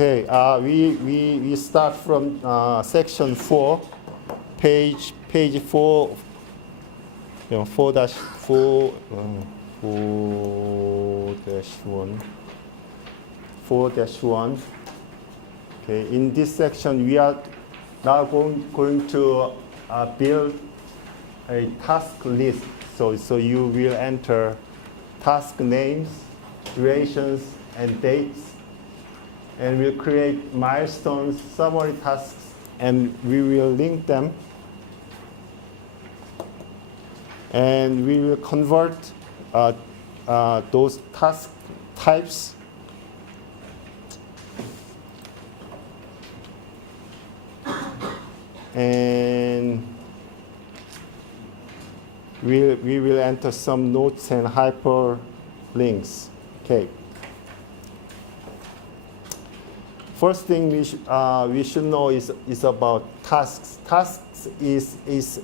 Okay, we start from section 4, page 4, 4-4, 4-1. Okay, in this section, we are now going to build a task list. So you will enter task names, durations, and dates. And we'll create milestones, summary tasks, and we will link them. And we will convert those task types and we will enter some notes and hyperlinks. Okay. First thing we should know is about tasks. Tasks is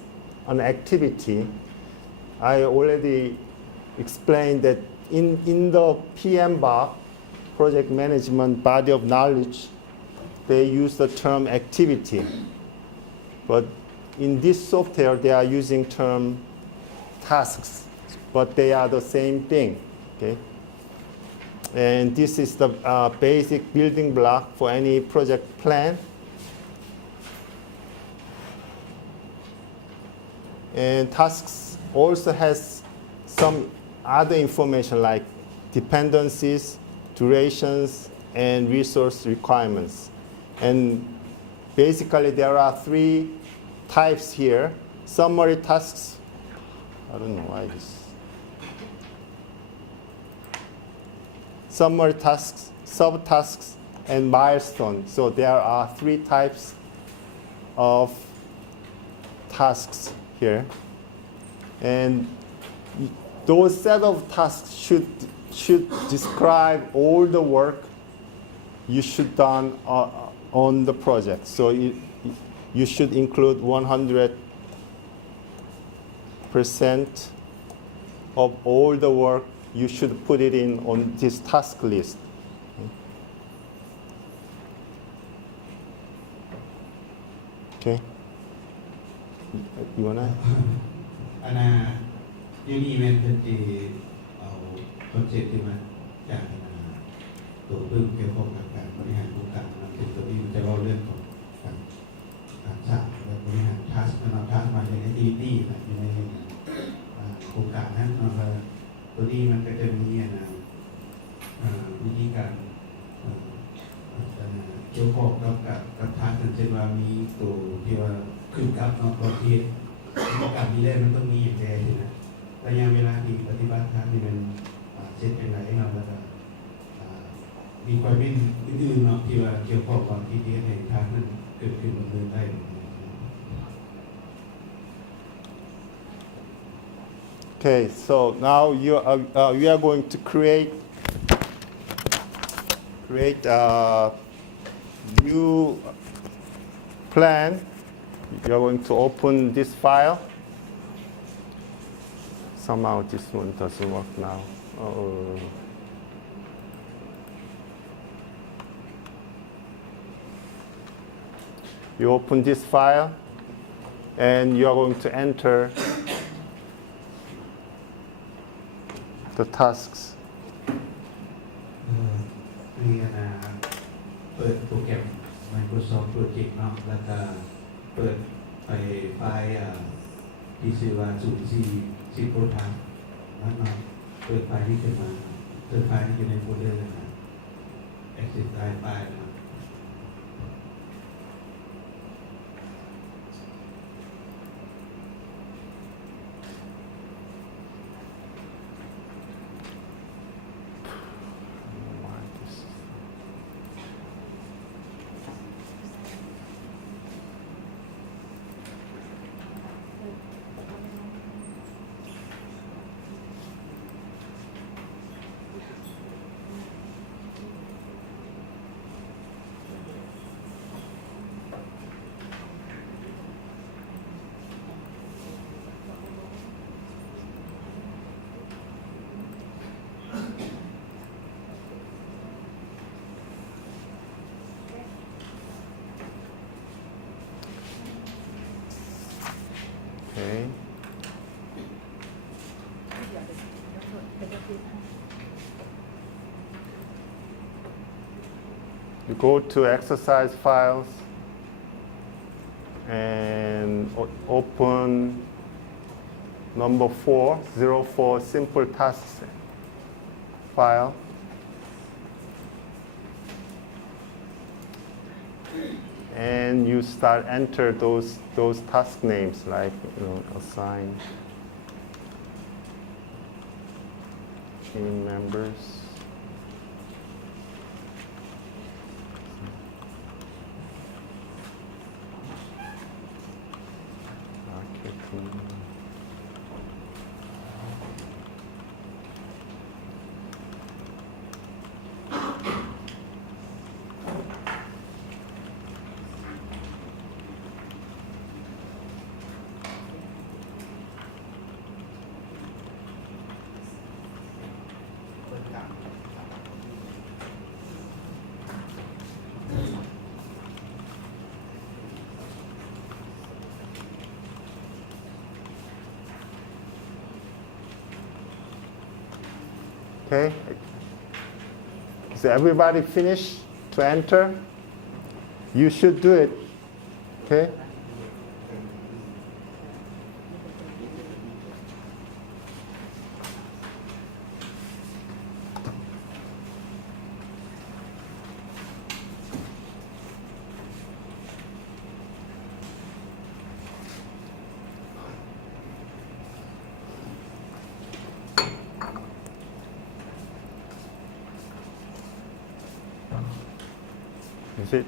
an activity. I already explained that in the PMBOK, project management body of knowledge, they use the term activity. But in this software, they are using term tasks, but they are the same thing. Okay. And this is the basic building block for any project plan. And tasks also has some other information like dependencies, durations, and resource requirements. And basically, there are 3 types here. Summary tasks. I don't know why this. Summary tasks, subtasks, and milestones. So there are 3 types of tasks here. And those set of tasks should describe all the work you should done on the project. So you should include 100% of all the work. You should put it in on this task list. Okay. You wanna? อันน่ะยูนี่แม่นเพิ่นสิเอาคอนเซ็ปต์ที่มาจากตัวเพิ่มเกี่ยวข้องกับการบริหารโครงการนั้นเป็นตัวนี้มันจะเล่าเรื่องของการสร้างและบริหารทัสมาในแอคทิวิตี้อยู่ในโครงการนั้นตัวนี้มันก็จะมีวิธีการเกี่ยวข้องกับทัสเช่นว่ามีตัวที่ว่าขึ้นกับตัวที่การมีได้มันต้องมีอย่างใดนะระยะเวลาที่ปฏิบัติทัสนี่มันเสร็จเป็นไรแล้วก็มีความเป็นอื่นๆที่ว่าเกี่ยวข้องกับที่ในทัสนั้นเกิดขึ้นมาได้ Okay, so now we are going to create a new plan. You are going to open this file. Somehow this one doesn't work now. Oh. You open this file, and you are going to enter the tasks. นี่นะเปิดโปรแกรม Microsoft Project เนาะแล้วก็เปิดไปไฟล์ที่ชื่อว่า04 Pro Task นั่นเนาะเปิดไฟล์นี้ขึ้นมาเปิดไฟล์นี้อยู่ในโฟลเดอร์นะ Access ได้ไฟล์นะ โ You go to exercise files and open number 404 simple tasks file. And you start enter those task names like assign team members. Marketing. Okay, so everybody finished to enter? You should do it, okay? Is it?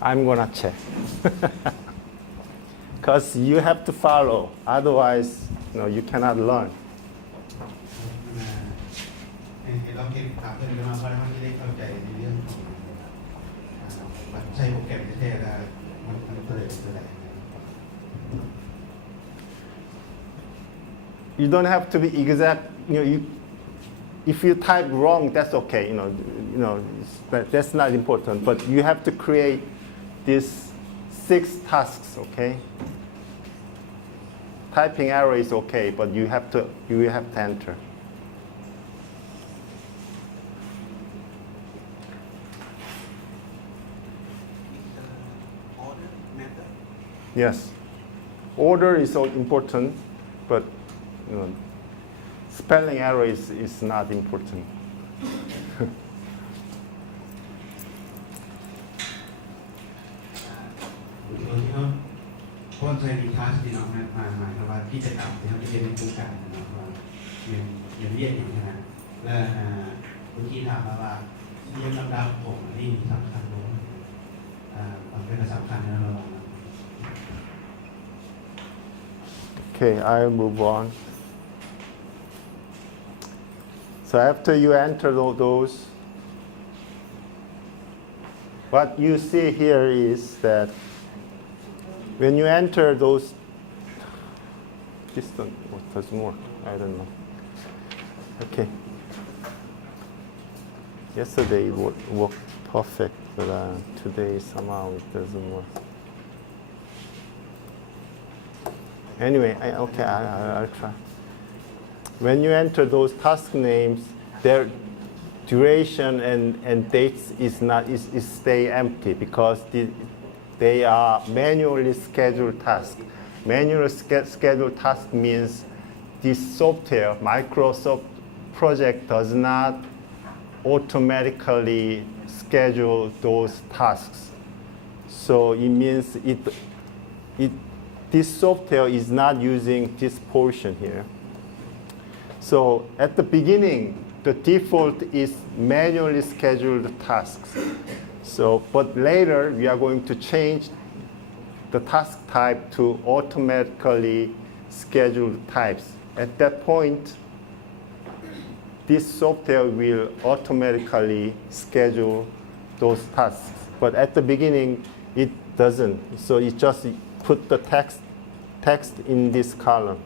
I'm gonna check. Because you have to follow, otherwise, you cannot learn. เราเห็นถามเพื่อนมาเพราะเขาจะได้เข้าใจในเรื่องของใช้โปรแกรมแท้ๆแล้วมันเปิดอะไร You don't have to be exact. If you type wrong, that's okay. That's not important. But you have to create these 6 tasks. Okay. Typing error is okay, but you have to enter. Order method. Yes, order is important, but spelling error is not important. คนใช้ดีทัชที่น้องมาหมายความว่าที่จะกลับที่เขาจะเป็นผู้การนะว่าเรียนเรียกอย่างนี้นะและผู้ที่ถามว่าเรียนลำดับผมนี่สำคัญด้วยความเป็นสำคัญนะเรา Okay, I'll move on. So after you enter those, what you see here is that when you enter those, this doesn't work. I don't know. Okay. Yesterday it worked perfect, but today somehow it doesn't work. Anyway, I'll try. When you enter those task names, their duration and dates is stay empty because they are manually scheduled tasks. Manually scheduled task means this software, Microsoft project, does not automatically schedule those tasks. So it means this software is not using this portion here. So at the beginning, the default is manually scheduled tasks. So, but later we are going to change the task type to automatically scheduled types. At that point, this software will automatically schedule those tasks. But at the beginning, it doesn't. So it just put the text in this column.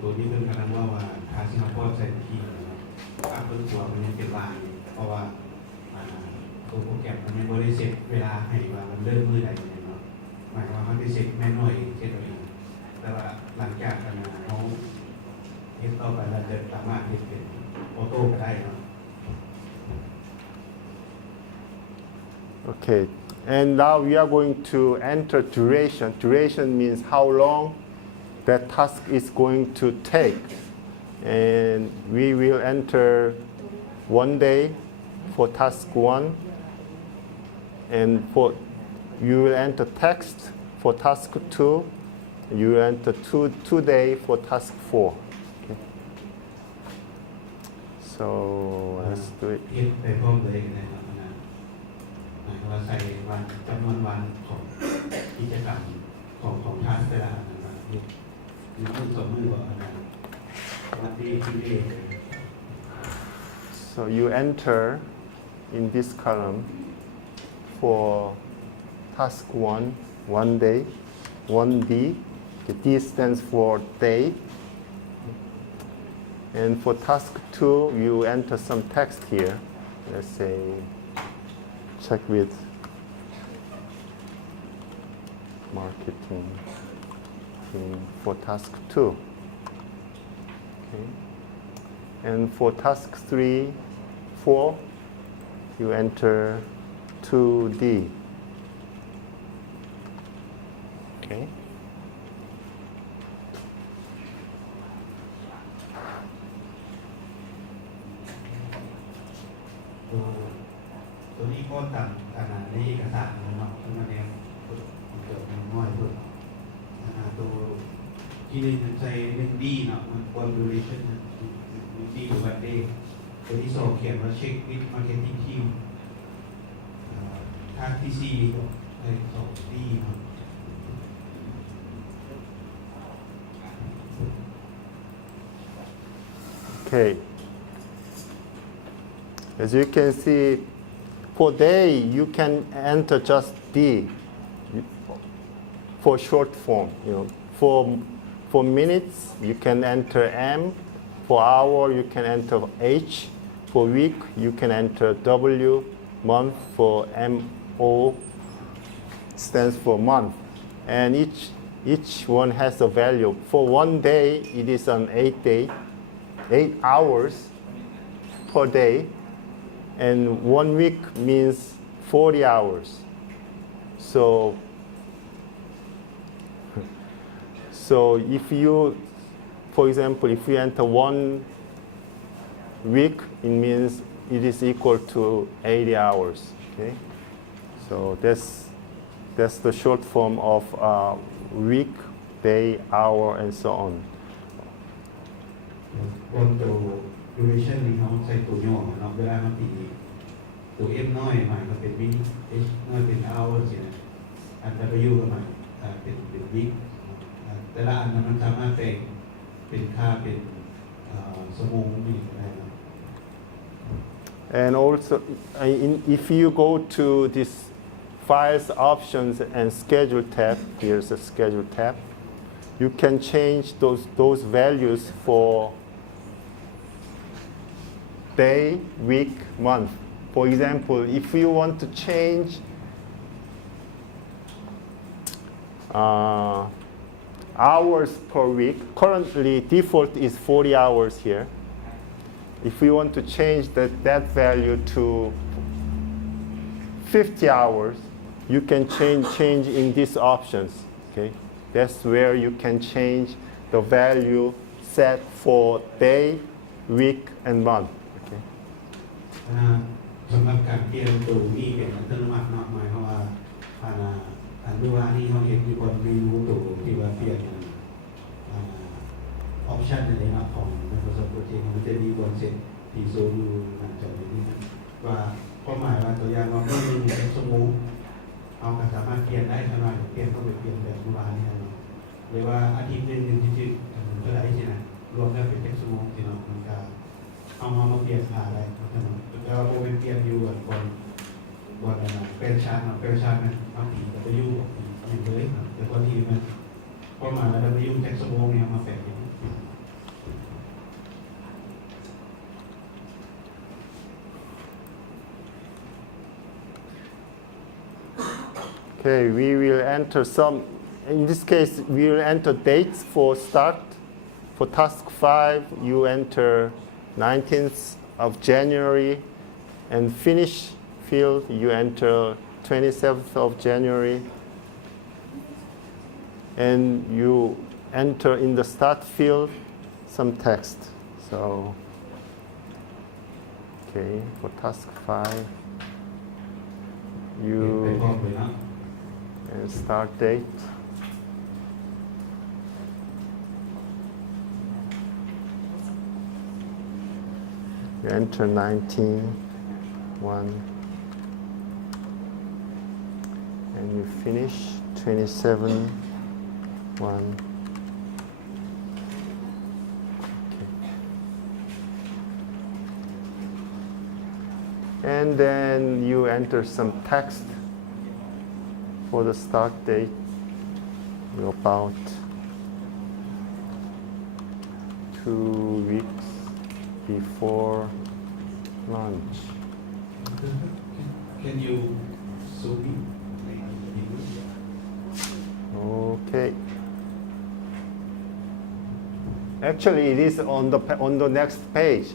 ตัวนี้เป็นการว่าทางสิงคโปร์ใช้วิธีการเปิดตัวมันยังเป็นลายเพราะว่าตัวโปรแกรมมันยังไม่ได้เสร็จเวลาให้ว่ามันเริ่มมือใดเนาะหมายความว่ามันได้เสร็จแม่น้อยเสร็จตัวเองแต่ว่าหลังจากเขา เฮ็ดต่อไปเราจะสามารถเฮ็ดเป็นออโต้ก็ได้เนาะ Okay, and now we are going to enter duration. Duration means how long that task is going to take. And we will enter 1 day for task 1. And for you will enter text for task 2. You will enter two day for task 4. Okay. So let's do it. เฮ็ดไปพร้อมเลยก็ได้เนาะนะหมายความว่าใส่วันจำนวนวันของกิจกรรมของทาสแต่ละอันนะครับมีมือสองมือบ่อันนั้นวันที่ที่เอง So you enter in this column for task 1, 1 day, 1D. The D stands for day. And for task 2, you enter some text here. Let's say, check with marketing team for task 2. Okay. And for task 3, 4, you enter 2D. Okay.ตัวนี้ก็ต่างขนาดในเอกสารเนาะตัวนี้เกิดมันน้อยสุดตัวที่หนึ่งใช้หนึ่งดีเนาะมันควรดูเรชั่นหนึ่งดีหรือวันเดย์ตัวที่สองเขียนว่าเช็ควิดมาร์เก็ตติ้งทีมทางที่สี่ใช้สองดีเนาะ Okay. As you can see, for day, you can enter just D for short form. For minutes, you can enter M. For hour, you can enter H. For week, you can enter W. Month for MO stands for month. And each one has a value. For 1 day, it is an 8 hours per day. And 1 week means 40 hours. So if you, for example, if you enter 1 week, it means it is equal to 80 hours. Okay, so that's the short form of week, day, hour, and so on. บนตัว duration นี้เขาใช้ตัวย่อเนาะเวลามันตีตัว f น้อยหมายก็เป็น minute h น้อยเป็น hours เนี่ยอัน w ก็หมายเป็น week แต่ละอันมันสามารถเป็นค่าเป็นชั่วโมงนี่ก็ได้เนาะ And also, if you go to this files options and schedule tab, here's a schedule tab, you can change those values for day, week, month. For example, if you want to change hours per week, currently default is 40 hours here. If we want to change that value to 50 hours, you can change in these options. Okay, that's where you can change the value set for day, week, and month. Okay. สำหรับการเปลี่ยนตัวนี้เป็นอัตโนมัติเนาะหมายความว่าอันดูว่านี่เขาเห็นอยู่บนเมนูตัวที่ว่าเปลี่ยนออปชั่นในระดับของ Microsoft Project มันจะมีบนเซ็ตที่โซนอยู่หลังจากนี้ว่าความหมายว่าตัวอย่างว่าเมื่อมี1 ชั่วโมงเอาก็สามารถเปลี่ยนได้ทันทีเปลี่ยนเข้าไปเปลี่ยนแบบเมื่อวานนี้เนาะหรือว่าอาทิตย์นึงที่เท่าไหร่ใช่ไหมรวมแล้วเป็น1 ชั่วโมงที่เนาะมันก็เอามาเปลี่ยนหาอะไรแต่ว่าโปรเป็นเปลี่ยนอยู่บนเป็นชาร์ตเป็นชาร์ตมันเอาผีกับไปยุ่งอย่างเลยแต่พอทีมันพอมาแล้วไปยุ่ง1 ชั่วโมงเนี่ยมาแฝง Okay, we will enter some, in this case, we will enter dates for start For task 5, you enter 19th of January, and finish field, you enter 27th of January, and you enter in the start field some text. So, okay, for task 5, เขียนไปพร้อม you เลยเนาะ and start date. You enter 19, 1, and you finish 27, 1. And then you enter some text for the start date, about 2 weeks before lunch. Can you zoom in? Okay. Actually, it is on the next page.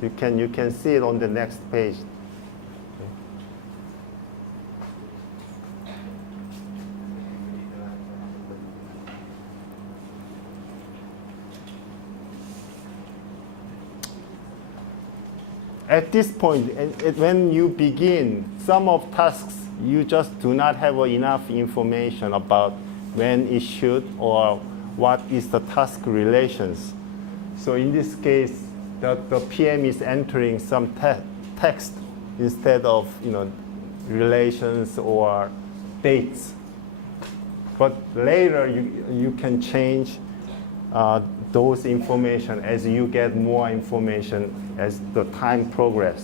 You can see it on the next page. At this point, when you begin, some of tasks, you just do not have enough information about when it should or what is the task relations. So in this case, the PM is entering some text instead of relations or dates. But later, you can change those information as you get more information as the time progress.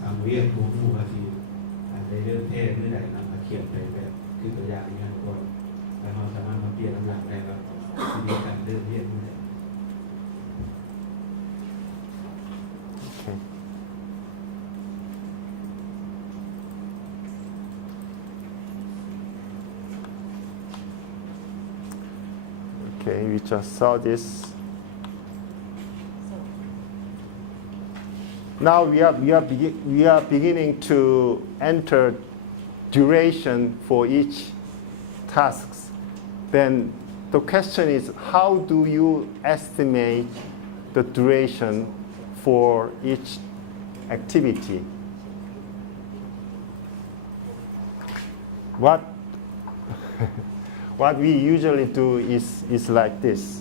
ทางเวียดผู้ผู้อาชีพอาจจะเลือกเทศไม่ได้นำมาเขียนไปแบบคือตัวอย่างนี้ก่อนแล้วเราสามารถมาเปลี่ยนน้ำหนักได้ว่ามีการเลือกเรียนไม่ได้ Okay. Okay, we just saw this. Now we are beginning to enter duration for each tasks. Then the question is, how do you estimate the duration for each activity? What we usually do is like this.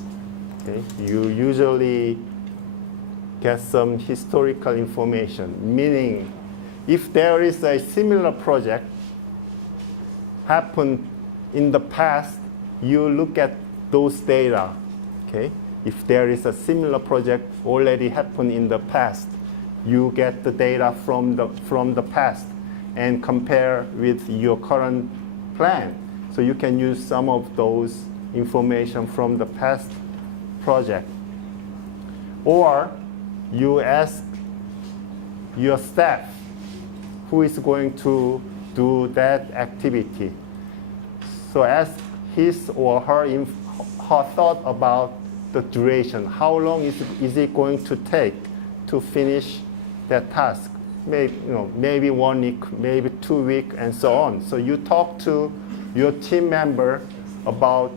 Okay? You usually get some historical information, meaning if there is a similar project happened in the past, you look at those data. Okay? If there is a similar project already happened in the past, you get the data from the past and compare with your current plan. So you can use some of those information from the past project. Or you ask your staff who is going to do that activity. So ask his or her thought about the duration. How long is it going to take to finish that task? Maybe 1 week, maybe 2 weeks, and so on. So you talk to your team member about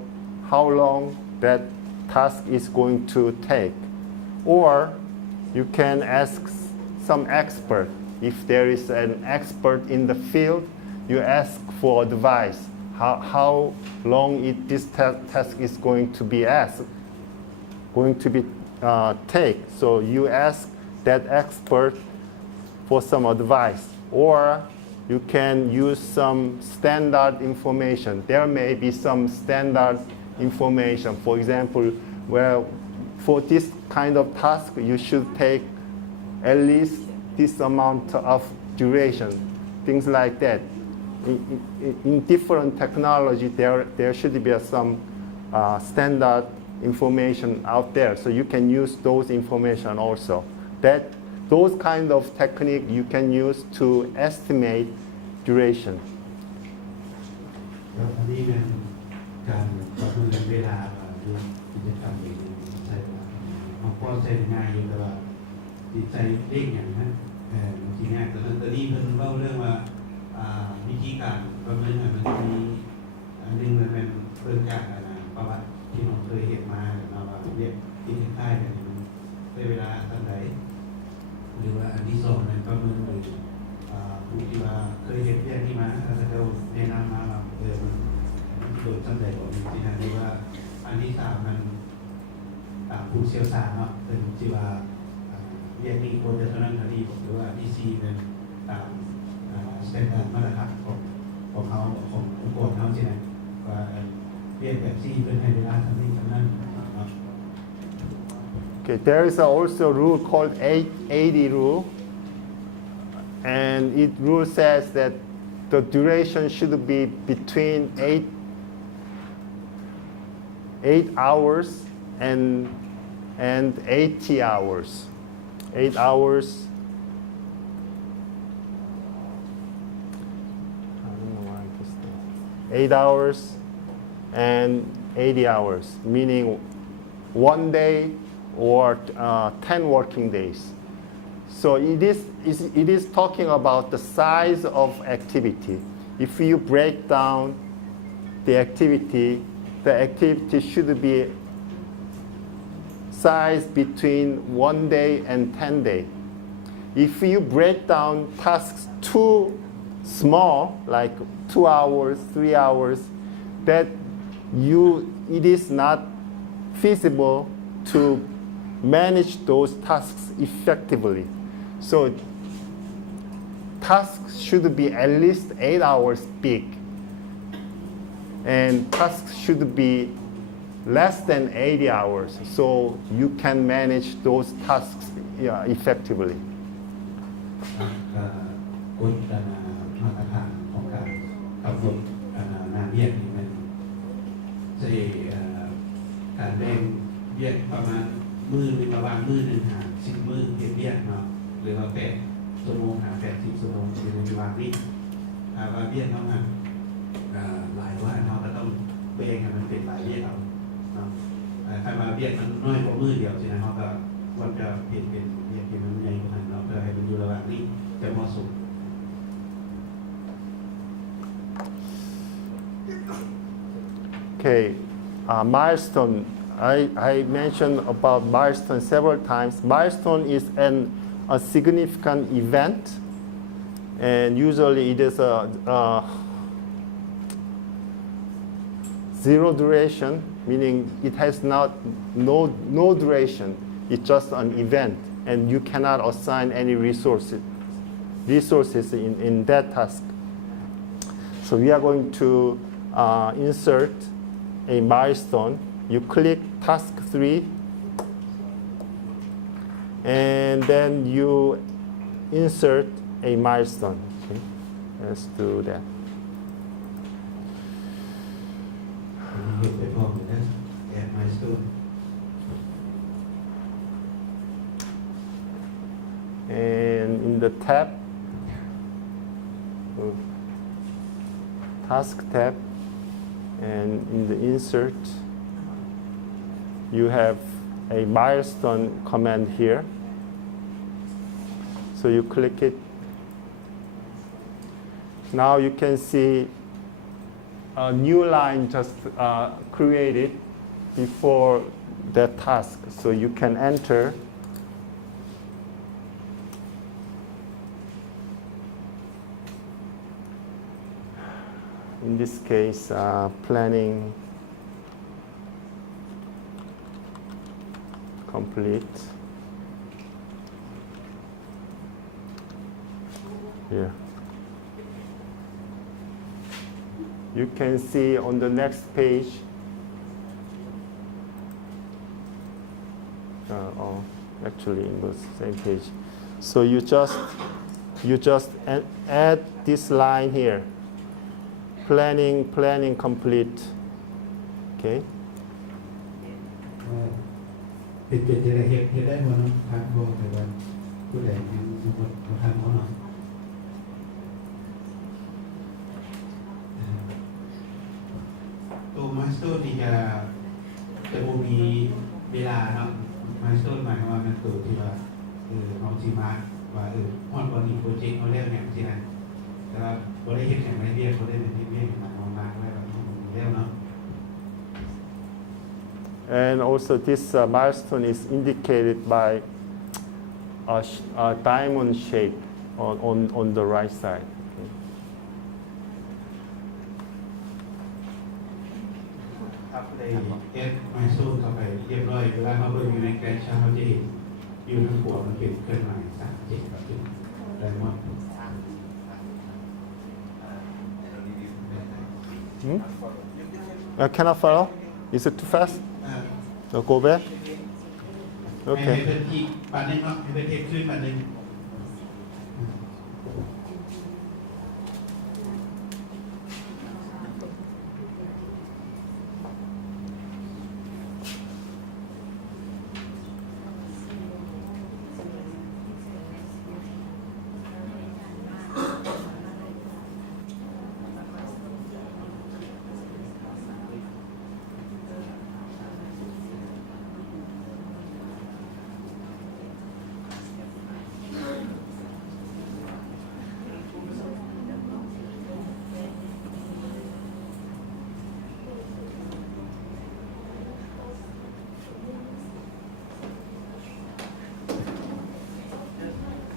how long that task is going to take. Or you can ask some expert. If there is an expert in the field, you ask for advice. How long this task is going to be take. So you ask that expert for some advice. Or you can use some standard information. There may be some standard information. For example, for this kind of task, you should take at least this amount of duration, things like that. In different technology, there should be some standard information out there. So you can use those information also. Those kind of technique you can use to estimate duration. แล้วอันนี้เป็นการประเมินเวลาเรื่องกิจ จะทำเองใช้เวลาของพ่อใช้ง่ายอยู่แต่ว่าจิตใจเร่งอย่างนั้นบางทีง่ายแต่ตอนนี้เพิ่นเล่าเรื่องว่าวิธีการประเมินมันมีอันนึงมันเป็นเรื่องจากประวัติที่น้องเคยเห็นมาเราเรียกที่คล้ายๆกันมันในเวลาเท่าไหร่หรือว่าอันที่สองนั้นประเมินหรือผู้ที่ว่าเคยเห็นเรื่องนี้มาแล้วเขาแนะนำมาว่ามันโดยจำได้บอกจริงๆหรือว่าอันที่สามมันผู้เชี่ยวชาญเนาะเป็นที่ว่าเรียกมีคนจะเท่านั้นเท่านี้หรือว่าที่ซีเป็นตามสแตนดาร์ดมาตรฐานของเขาขององค์กรเขาใช่ไหมว่าเรียกแบบซีเป็นให้เวลาทำนี้ทำนั้น Okay, there is also a rule called 80 rule, and it rule says that the duration should be between 8 hours and 80 hours. 8 hours. I don't know why this thing. 8 hours and 80 hours, meaning 1 day or 10 working days. So it is talking about the size of activity. If you break down the activity should be size between 1 day and 10 days. If you break down tasks too small, like 2 hours, 3 hours, it is not feasible to manage those tasks effectively. So tasks should be at least 8 hours big, and tasks should be less than 80 hours, so you can manage those tasks effectively. กฎมาตรฐานของการกำหนดงานเรียกนี่มันจะการแบ่งเรียกประมาณมือหนึ่งระหว่างมือหนึ่งหา10 มื้อเรียกเนาะหรือว่า8 ชั่วโมงหา80 ชั่วโมงในระหว่างนี้ว่าเรียกเขามาหลายว่าเราก็ต้องแบ่งให้มันเป็นหลายเรียกเอาเนาะถ้ามาเรียกมันน้อยกว่ามือเดียวใช่ไหมเขาก็ควรจะเปลี่ยนเป็นเรียกที่มันใหญ่กว่านั้นเนาะเพื่อให้มันอยู่ระหว่างนี้จะเหมาะสม Okay, milestone. I mentioned about milestone several times. Milestone is a significant event, and usually it is a zero duration, meaning it has no duration. It's just an event, and you cannot assign any resources in that task. So we are going to insert a milestone. You click task 3, and then you insert a milestone. Okay, let's do that. And in the tab, task tab, and in the insert, you have a milestone command here. So you click it. Now you can see a new line just created before that task. So you can enter in this case, planning complete. Here. You can see on the next page. Actually, in the same page. So you just add this line here. Planning complete. Okay. เป็นจะได้เห็นได้บ่เนาะทางบ่แต่ว่าผู้ใดอยู่บ่ทางบ่เนาะตัวมาสเตอร์ที่จะ จะมีเวลาเนาะมาสโตนหมายความว่ามันตัวที่ว่าเอาที่มาว่าฮอดบอลอีกโปรเจกต์เขาเรียกอย่างที่นั่นแต่ว่าบริเฮ็ดแข่งไม่เรียกเขาได้เป็นที่เรียกมาเอามาไว้แบบนี้เรียกเนาะ And also this milestone is indicated by a diamond shape on the right side. ครับเลยเอสมาสโตนเข้าไปเรียบร้อยเวลาเขาไปอยู่ในแกรนชาเขาจะเห็นอยู่ทางขวามันเป็นเคลื่อนไหว37กับไดมอนด์ Cannot follow? Is it too fast? So go back? ให้ Okay. เป็นที่ปันนึงเนาะให้เป็นเทปขึ้นปันนึง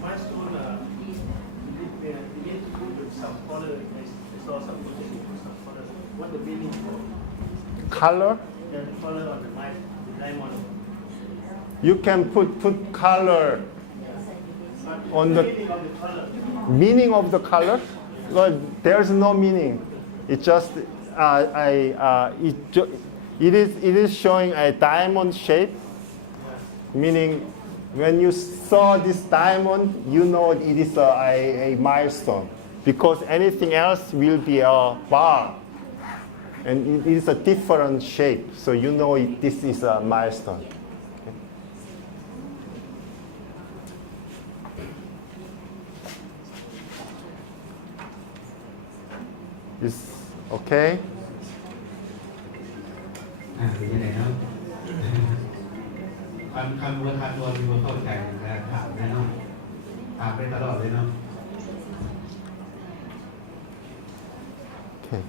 Milestone, you need to put with some color. I saw some put some color. What the meaning for? Color? The color on the diamond. You can put color But on the the meaning of the color. meaning of the color. No, there's no meaning. It just it is showing a diamond shape, meaning when you saw this diamond, you know it is a milestone, because anything else will be a bar, and it is a different shape, so you know this is a milestone. Is okay? เป็นยังไงเนาะคำว่าทัดตัวมีคนเข้าใจนะถามได้เนาะถามไปตลอดเลยเนาะ Okay.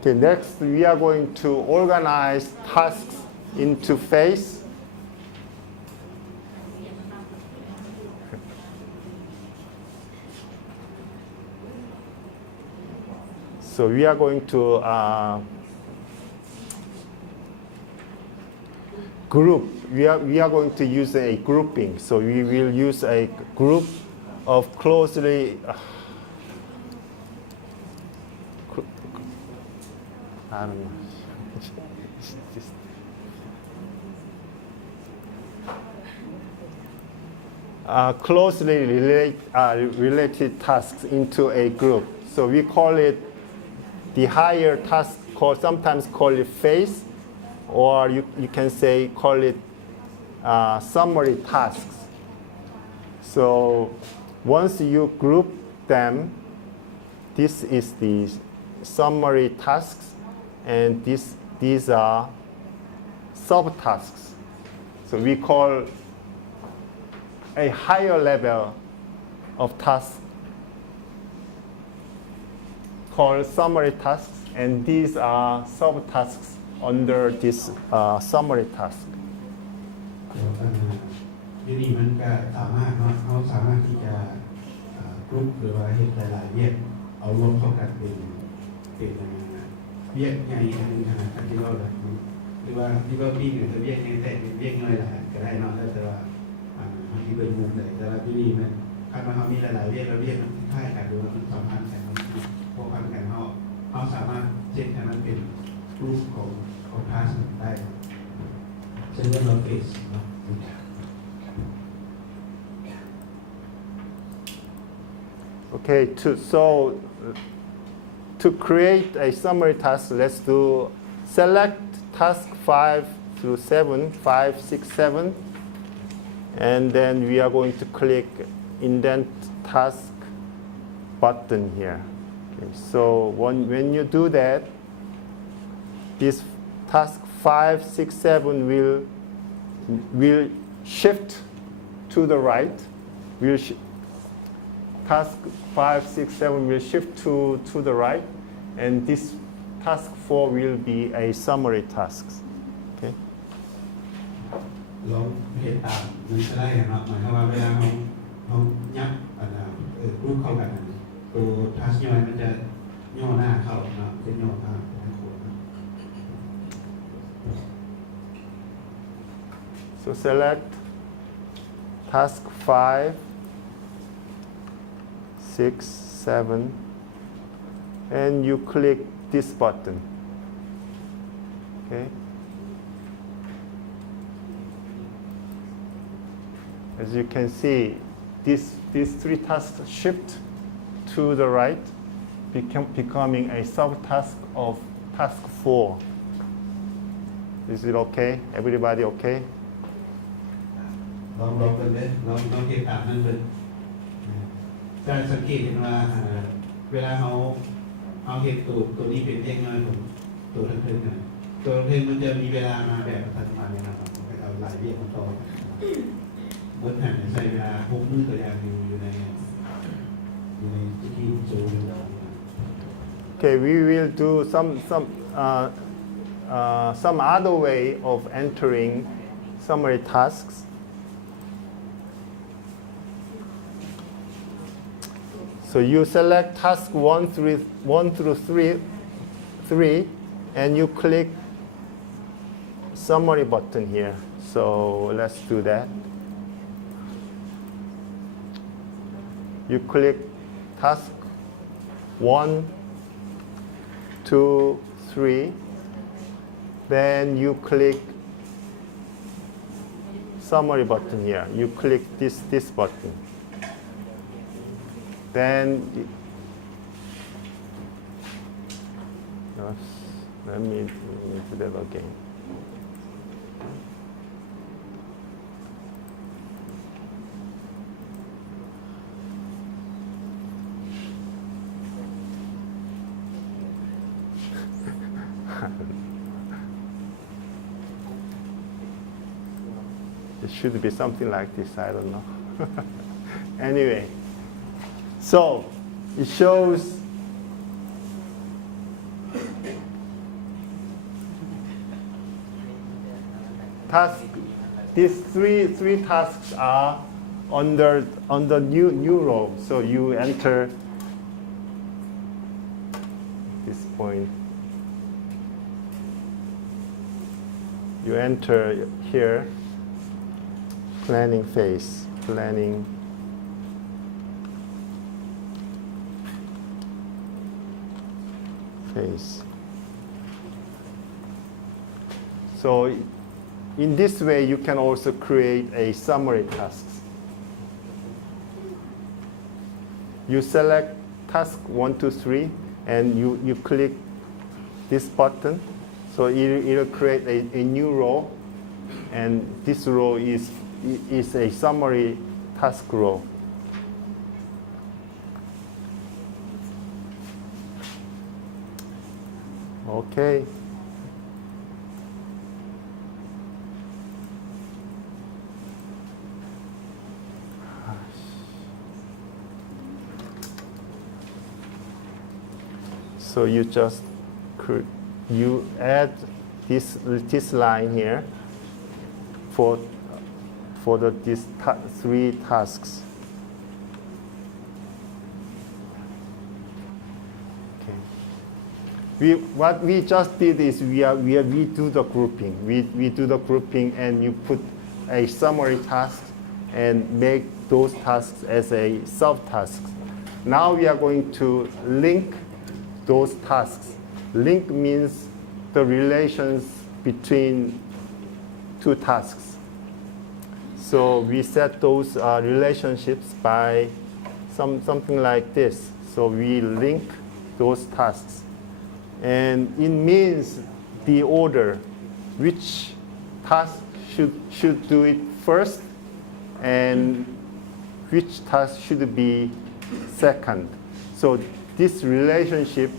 Okay, next we are going to organize tasks into phase. So we are going to group. We are going to use a grouping. So we will use a group of closely. I don't know. Closely related tasks into a group. So we call it the higher task, sometimes call it phase, or you can say call it summary tasks. So once you group them, this is the summary tasks, and these are subtasks. So we call a higher level of tasks called summary tasks, and these are subtasks under this summary task. ที่นี่มันก็สามารถเขาสามารถที่จะกรุ๊ปหรือว่าเห็นหลายๆเวียกเอารวมเข้ากันเป็นเวียกใหญ่อันนึงขนาดที่เราเลยหรือว่าที่ว่าพี่เนี่ยจะเวียกใหญ่แต่เป็นเวียกน้อยหลายก็ได้เนาะแต่ว่าที่เป็นมุมเลยแต่ว่าที่นี่มันคันว่าเขามีหลายๆเวียกแล้วเวียกมันคล้ายกันหรือว่ามันสัมพันธ์กันพวกกันกันเขาสามารถเช็คให้มันเป็นรูปของพาสได้เช่นว่าเราเฟซเนาะ Okay, to create a summary task, let's do select task 5 through 7, 5, 6, 7, and then we are going to click indent task button here. Okay, so when you do that, this task 5, 6, 7 will shift to the right. Task 5, 6, 7 will shift to the right, and this task 4 will be a summary task. Okay. ลองเหตุตามมันจะได้เนาะหมายความว่าเวลาเรายับรูปเข้ากันตัวทัชย่อยมันจะย่อหน้าเข้าเนาะจะย่อข้างทั้งโคน So select task 5, 6, 7, and you click this button. Okay. As you can see, these 3 tasks shift to the right, becoming a subtask of task 4. Is it okay? Everybody okay? ลองกันเลยลองเหตุตามนั่นเลยจะสังเกตเห็นว่าเวลาเอาเหตุตัวนี้เป็นเองเลยผมตัวทั้งเทิงนะตัวทั้งเทิงมันจะมีเวลามาแบบทันมาเนี่ยนะครับเอาหลายเรียกมันต่อบนแผ่นใช้เวลา6 มื้อตัวอย่างอยู่ในที่โจม Okay, we will do some other way of entering summary tasks. So you select task 1 through 3, and you click summary button here. So let's do that. You click task 1, 2, 3. Then you click summary button here. You click this button. Then let me do that again. It should be something like this, I don't know. Anyway, so it shows these three tasks are under NUOL. So you enter this point. You enter here, planning phase, planning. Phase. So in this way, you can also create a summary task. You select task 1, 2, 3, and you click this button. So it'll create a new row, and this row is a summary task row. Okay. So you just add this line here for these 3 tasks. What we just did is we do the grouping. We do the grouping, and you put a summary task and make those tasks as a subtask. Now we are going to link those tasks. Link means the relations between 2 tasks. So we set those relationships by something like this. So we link those tasks. And it means the order, which task should do it first, and which task should be second. So this relationship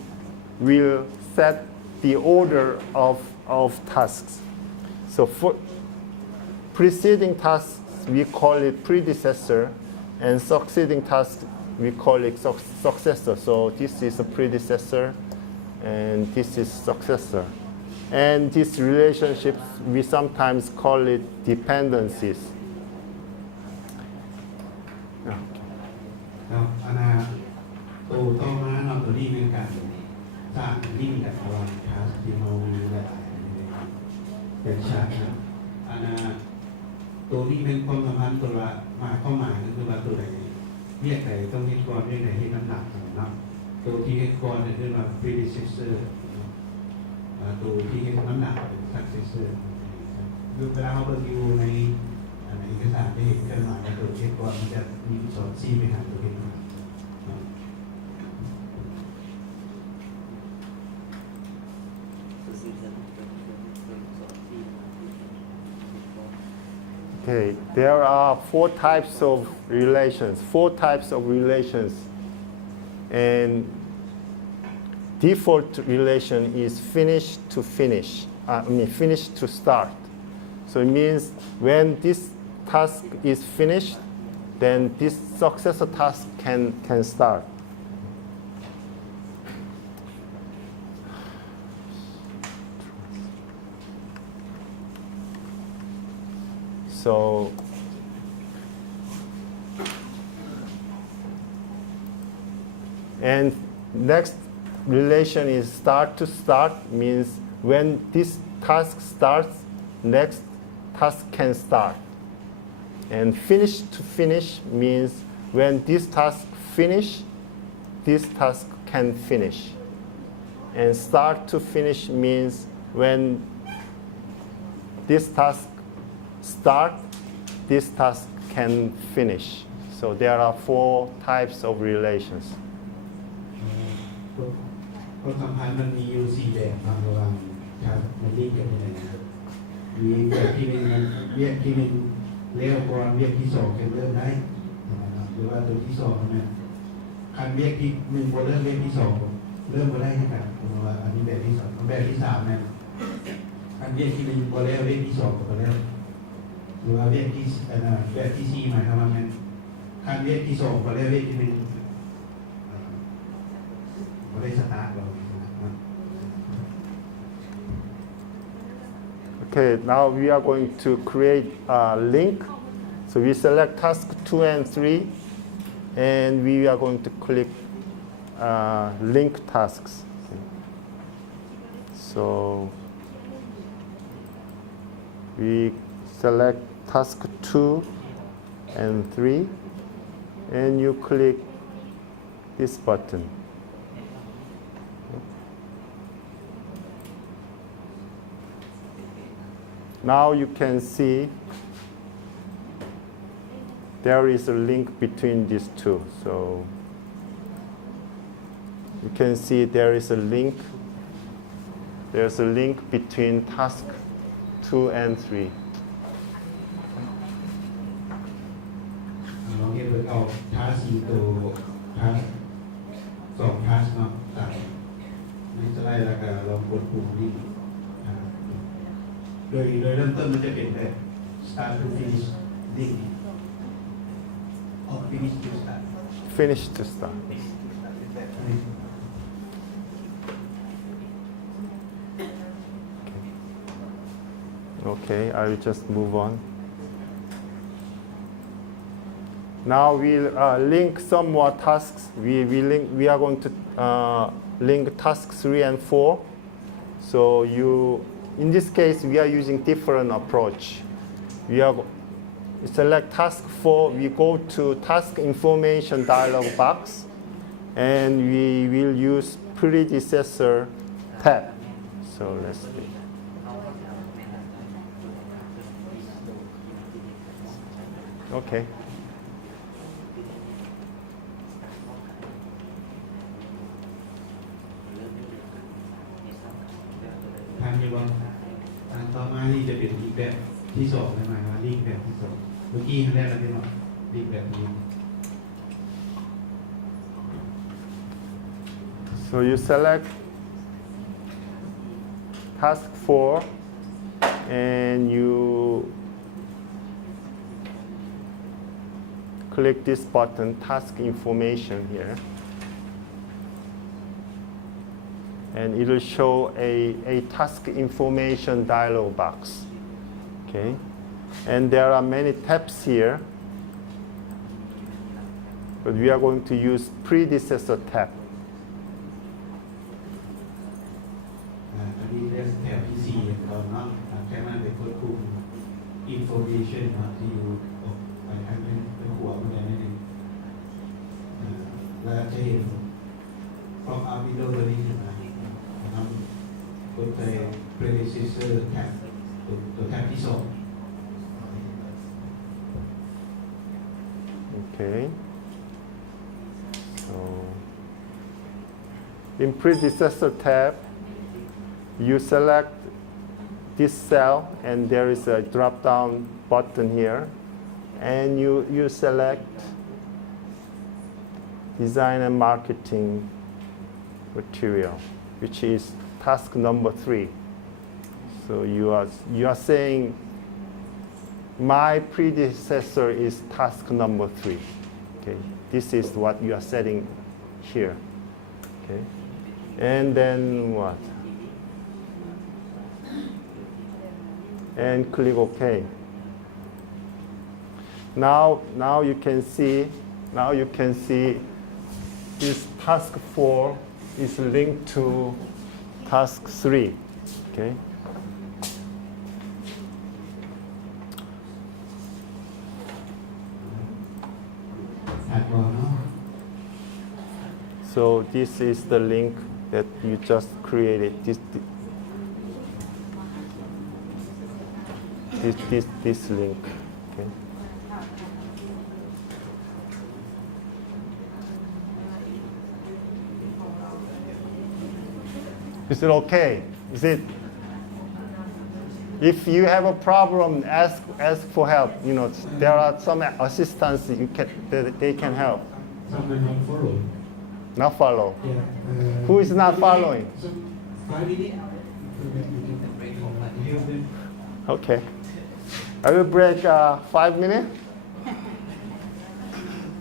will set the order of of tasks. So for preceding tasks, we call it predecessor, and succeeding tasks, we call it successor. So this is a predecessor, and this is successor. And these relationships, we sometimes call it dependencies. ครับอันน่ะตัวต่อมาเนาะตัวนี้เป็นการสร้างลิงก์กับระหว่างทาสที่เรามีหลายๆเป็นชาตินะอันน่ะตัวนี้เป็นความสัมพันธ์ตัวละมาเข้ามาก็คือว่าตัวใดเรียกใดต้องเฮ็ดก่อนเรียกใดที่น้ำหนักเนาะตัวที่เฮ็ดก่อนเนี่ยคือว่า predecessor ตัวที่เฮ็ดน้ำหนักเป็น successor คือเวลาเราเปิดดูในเอกสารได้เห็นกันมาตัวเช็คก่อนมันจะมีสอนซีไปหาตัวเองมา Okay, there are four types of relations, and default relation is finish to finish, finish to start. So it means when this task is finished, then this successor task can start. So and next relation is start to start, means when this task starts, next task can start. And finish to finish means when this task finish, this task can finish. And start to finish means when this task start, this task can finish. So there are four types of relations. ความสัมพันธ์มันมีอยู่สี่แบบระหว่างทาสมันลิงก์กันยังไงนะครับมีแบบที่หนึ่งเรียกที่หนึ่งเรียกก่อนเรียกที่สองจะเริ่มได้นะครับหรือว่าตัวที่สองนะคันเรียกที่หนึ่งพอเริ่มเรียกที่สองเริ่มก็ได้นะครับผมว่าอันนี้แบบที่สองแบบที่สามนะคันเรียกที่หนึ่งพอแล้วเรียกที่สองก็แล้วหรือว่าเรียกที่แบบที่สี่หมายความว่าไงคันเรียกที่สองพอแล้วเรียกที่หนึ่งก็ได้สตาร์ทเรา Okay, now we are going to create a link. So we select task 2 and 3, and we are going to click link tasks. So we select task 2 and 3, and you click this button. Now you can see there is a link between these two. So you can see there is a link. There's a link between task 2 and 3. เราเก็บเอาทัส4ตัวทัส2ทัสเนาะตัดในสไลด์แล้วก็เรากดปุ่มนี้โดยเริ่มต้นมันจะเป็นแบบ start to finish link or finish to start Finish to start. Okay, I will just move on. Now we'll link some more tasks. We are going to link tasks 3 and 4. So in this case, we are using different approach. We select task 4. We go to task information dialog box, and we will use predecessor tab. So let's see. Okay. ทางนี้ว่าต่อมานี่จะเป็นอีกแบบที่สองเลยหมายว่าลิงก์แบบที่สองเมื่อกี้ครั้งแรกเราได้บอกลิงก์แบบนี้ So you select task 4, and you click this button, task information here. And it will show a task information dialog box. Okay? And there are many tabs here, but we are going to use predecessor tab. อันนี้เรียกแถบที่สี่ก่อนเนาะแค่นั้นไปกดปุ่ม information เนาะที่อยู่ไปทางเป็นหัวมันได้นิดนึงแล้วจะเห็น from our window ตัวนี้ขึ้นมานะครับกดไป predecessor tab ตัวแท็บที่สอง Okay. So in predecessor tab, you select this cell, and there is a drop-down button here, and you select design and marketing material, which is task number 3. So you are saying my predecessor is task number 3. Okay, this is what you are setting here. Okay, and then what? And click OK. Now you can see. Now you can see this task 4 is linked to task 3. Okay. So this is the link that you just created. This link. Okay. Is it okay? Is it? If you have a problem, ask for help. You know, there are some assistants they can help. Someone not follow. Not follow. Yeah. Who is not following? 5 minutes. Okay. I will break 5 minutes.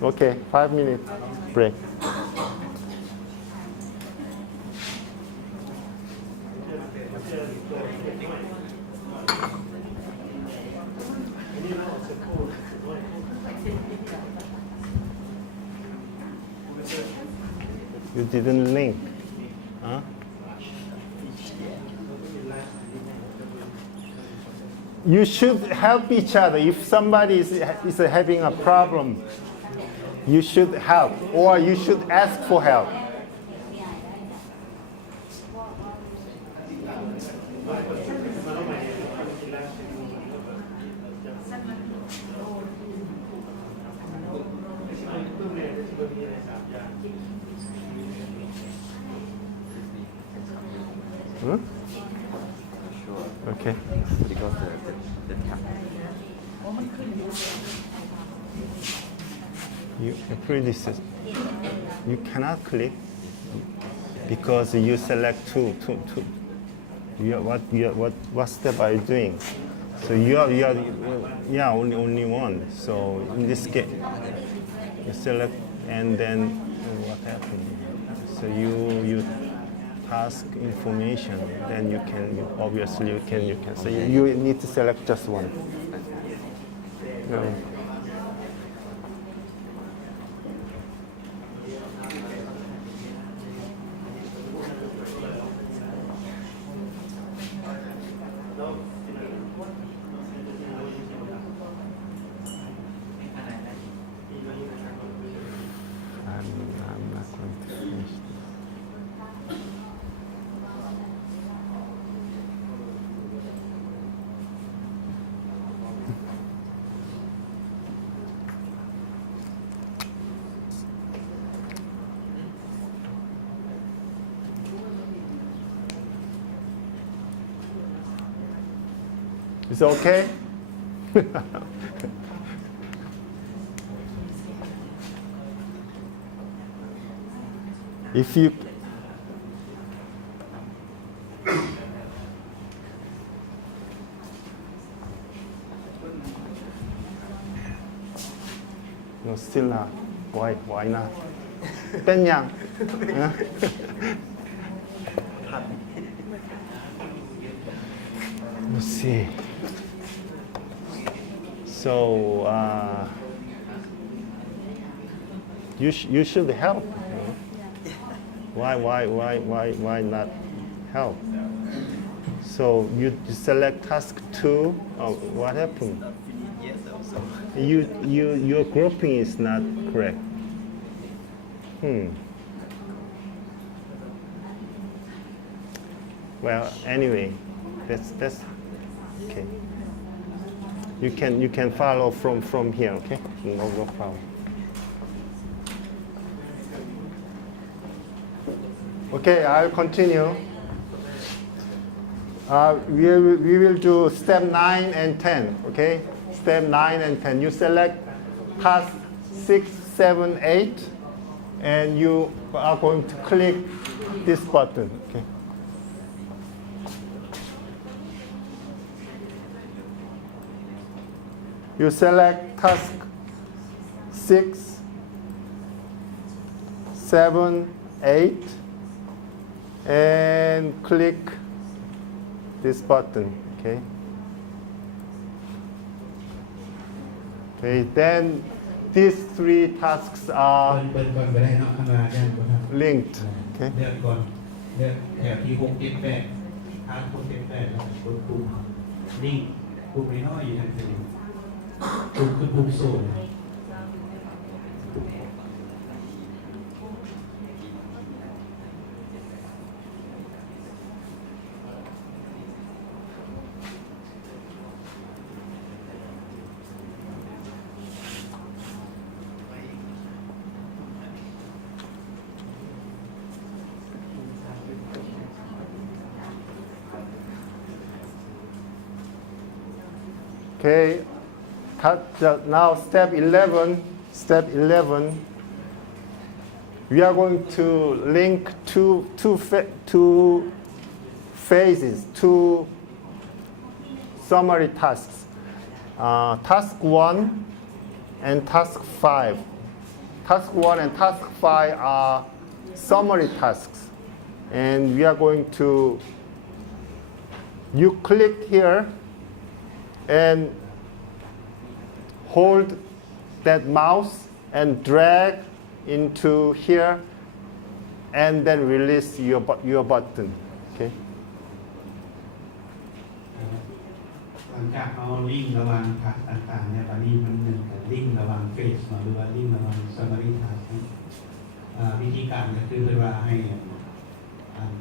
Okay, 5 minutes break. You didn't link. Huh? You should help each other. If somebody is having a problem, you should help, or you should ask for help. Hmm? Okay. Because the tap. You predecessor. You cannot click because you select two. What step are you doing? So you are only one. So in this case, you select, and then what happened? So you task information. Then you can obviously you can. So you need to select just one. No. I'm not going to finish this. Is it okay? If you No, still not. Why not? เป็นยัง Let's see. So you should help. Why not help? So you select task 2. Oh, what happened? Yes, also. Your grouping is not correct. Well, anyway, that's okay. You can follow from here, okay? No problem. Okay, I'll continue. We will do step 9 and 10, okay? Step 9 and 10. You select task 6, 7, 8, and you are going to click this button, okay? You select task 6, 7, 8, and click this button, okay? Okay, then these 3 tasks เปิ are ดก่อนก็ได้เนาะข้างล่างเนี่ยบ่ครับ linked, okay? เลือกก่อนเลือกแถวที่6 7 8ทาง6 7 8แล้วกดปุ่มนิ่งปุ่มน้อยๆอยู่ทางซ้ายปุ่มคือปุ่มโซน Okay, now step 11. Step 11. We are going to link two phases, 2 summary tasks. Task 1 and task 5. Task 1 and task 5 are summary tasks. And we are going to, you click here and hold that mouse and drag into here and then release your button, okay? หลังจากเอาลิงก์ระหว่างทักต่างๆเนี่ยตอนนี้มันเหมือนกับลิงก์ระหว่างเฟสหรือว่าลิงก์ระหว่าง summary task วิธีการก็คือเพื่อว่าให้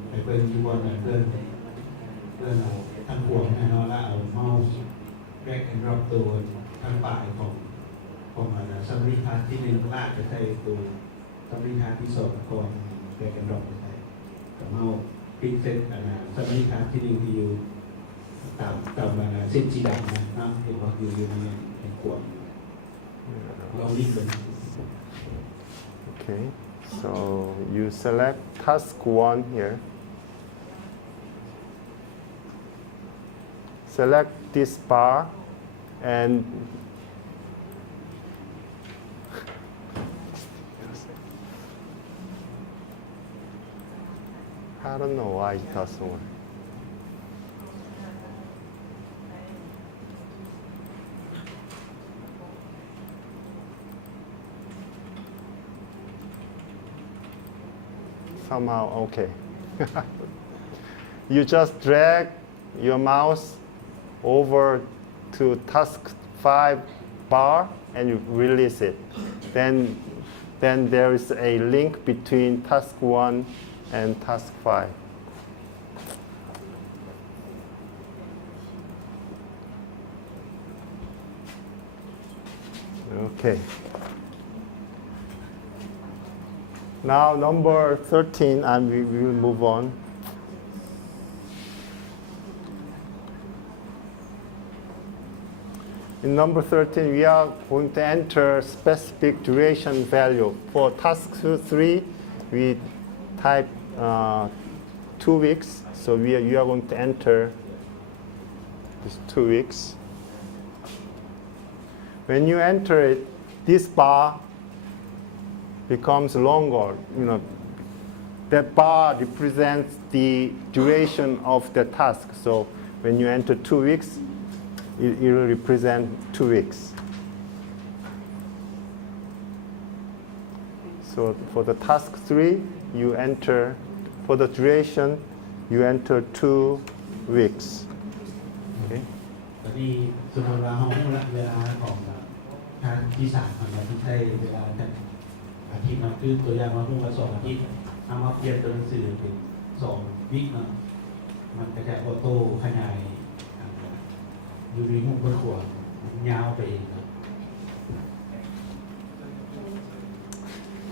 ไปเพิ่นอยู่บนเพื่อนเอาทั้งพวงนะเนาะแล้วเอาเมาส์แรกand drop ตัวทางปลายของsummary task ที่1ลากไปใส่ตัว summary task ที่2ก่อนแรกand drop ไปใส่กับเมาส์คลิกเซตsummary task ที่1ที่อยู่ตามเส้นสีดำนะเห็นว่าอยู่ในขวดลองลิงก์เลย Okay, so you select task 1 here. Select this bar and I don't know why it doesn't work. Somehow, okay. You just drag your mouse over to task 5 bar and you release it. Then there is a link between task 1 and task 5. Okay. Now number 13, and we will move on. In number 13, we are going to enter specific duration value. For task 3, we type 2 weeks. So you are going to enter this 2 weeks. When you enter it, this bar becomes longer. That bar represents the duration of the task. So when you enter 2 weeks, it will represent 2 weeks. So for the task 3, you enter, for the duration, you enter 2 weeks. Okay. ตอนนี้สมมติว่าห้องเวลาของทางที่3ของเราที่ใช้เวลาอาทิตย์นะคือตัวอย่างว่าห้องละ2 อาทิตย์เอามาเปลี่ยนตัวหนังสือเป็น2 วิคเนาะมันก็จะออโต้ขยายอยู่ในห้องบนขวดยาวไปเองครับ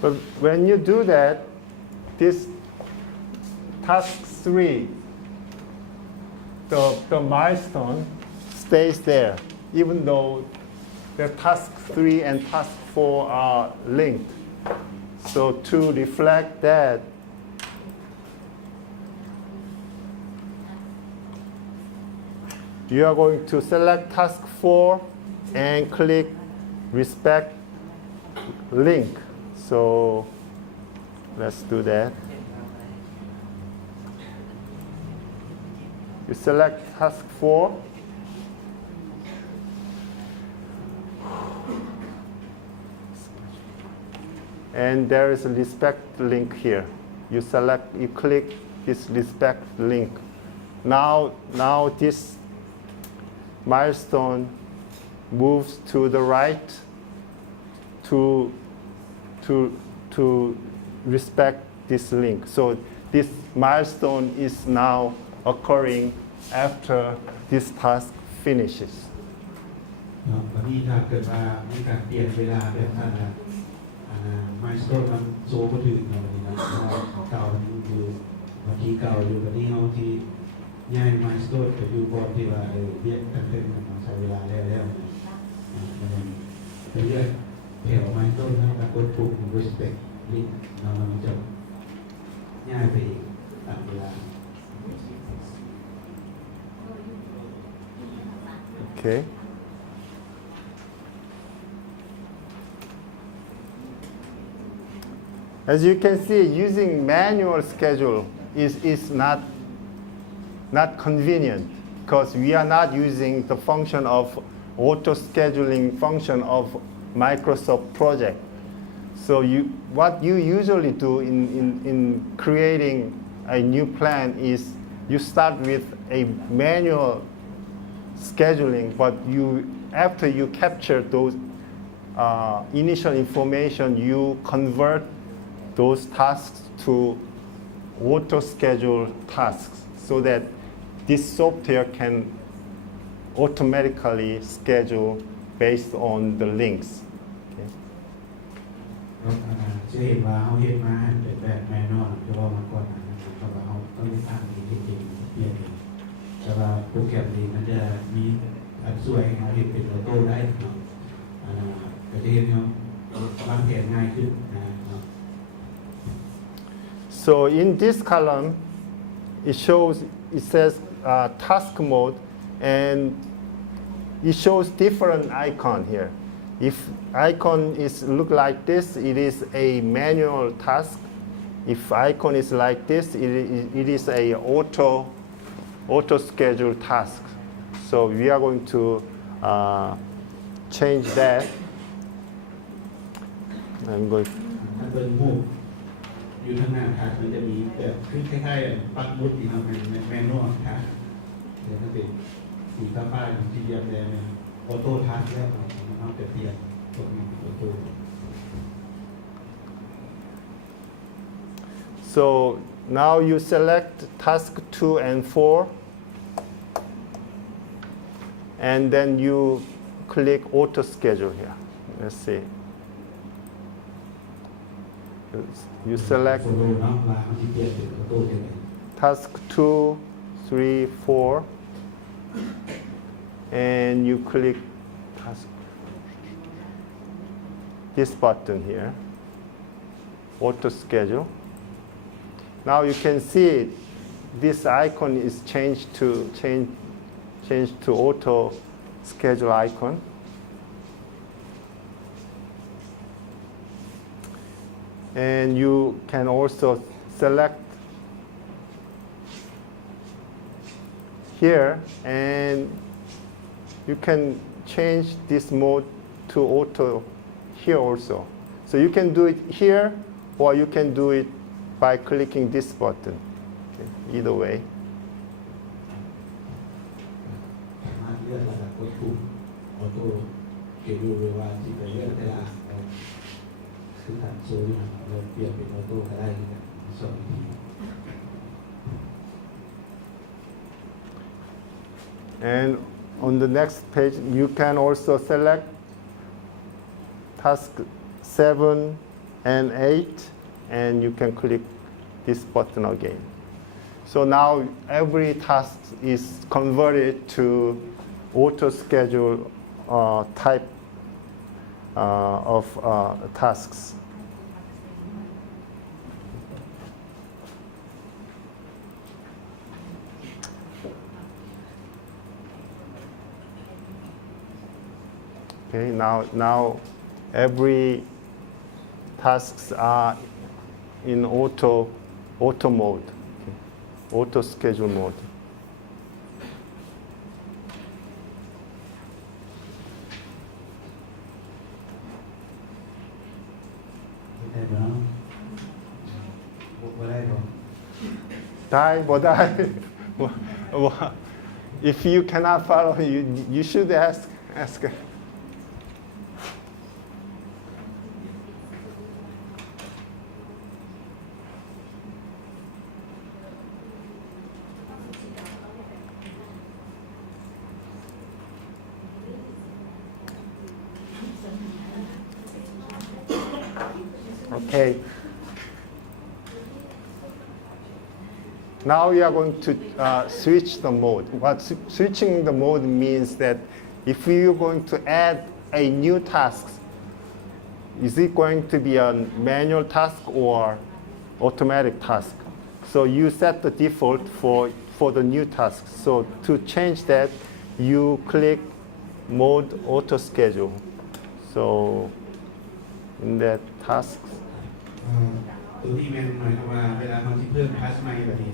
But when you do that, this task 3, the milestone stays there, even though the task 3 and task 4 are linked. So to reflect that, you are going to select task 4 and click respect link. So let's do that. You select task 4. And there is a respect link here. You click this respect link. Now this milestone moves to the right to respect this link. So this milestone is now occurring after this task finishes. วันนี้ถ้าเกิดว่ามีการเปลี่ยนเวลาแบบนั้นนะไมล์สโตนมันโซ่ก็ถึงเราเลยนะเพราะว่าเก่าอยู่วันที่เก่าอยู่วันนี้เอาที่ย้ายไมล์สโตนไปอยู่บนที่ว่าเรียกกันเป็นมันใช้เวลาแล้วไปเรื่อยแถวไมล์สโตนแล้วกดปุ่ม respect link มันจะย้ายไปอีกตามเวลา Okay. As you can see, using manual schedule is not convenient because we are not using the function of auto-scheduling function of Microsoft project. So what you usually do in creating a new plan is you start with a manual scheduling, but after you capture those initial information, you convert those tasks to auto-schedule tasks so that this software can automatically schedule based on the links. Okay. จะเห็นว่าเขาเห็นมาเป็นแบบแมนนวลจะว่ามาก่อนนะครับเพราะว่าเขาต้องมีทางนี้จริงๆเปลี่ยนแต่ว่าโปรแกรมนี้มันจะมีอันช่วยให้เขาเห็นเป็นออโต้ได้เนาะก็จะเห็นเนาะวางแผนง่ายขึ้นนะ So in this column, it says task mode, and it shows different icon here. If icon look like this, it is a manual task. If icon is like this, it is a auto schedule task. So we are going to change that. I'm going. อยู่ข้างหน้าค่ะมันจะมีแบบคล้ายๆปักบุตรที่เราเป็นแมนนวลค่ะเดี๋ยวถ้าเป็นสีฟ้าๆของที่เรียบแล้วเนี่ยออโต้ทัชแล้วเราจะเปลี่ยนตรงนี้ออโต้ So now you select task 2 and 4, and then you click auto schedule here. Let's see. You select task 2, 3, 4, and you click task. This button here, auto schedule. Now you can see this icon is changed to auto schedule icon. And you can also select here, and you can change this mode to auto here also. So you can do it here, or you can do it by clicking this button. Okay, either way. สามารถเลือกระดับกดปุ่มออโต้เกี่ยวกับเวลาที่ไปเลือกแต่ละอันเราคือการโซ่อยู่นะเราเปลี่ยนเป็นออโต้ก็ได้ที่สองวิธี And on the next page, you can also select task 7 and 8, and you can click this button again. So now every task is converted to auto schedule type of tasks. Okay, now every tasks are in auto mode, okay. Auto schedule mode. If you cannot follow, you should ask. Okay. Now we are going to switch the mode. Switching the mode means that if you're going to add a new task, is it going to be a manual task or automatic task? So you set the default for the new task. So to change that, you click mode auto schedule. So in that task. ตัวนี้แม่นหมายความว่าเวลาเราที่เพิ่มทัสใหม่แบบนี้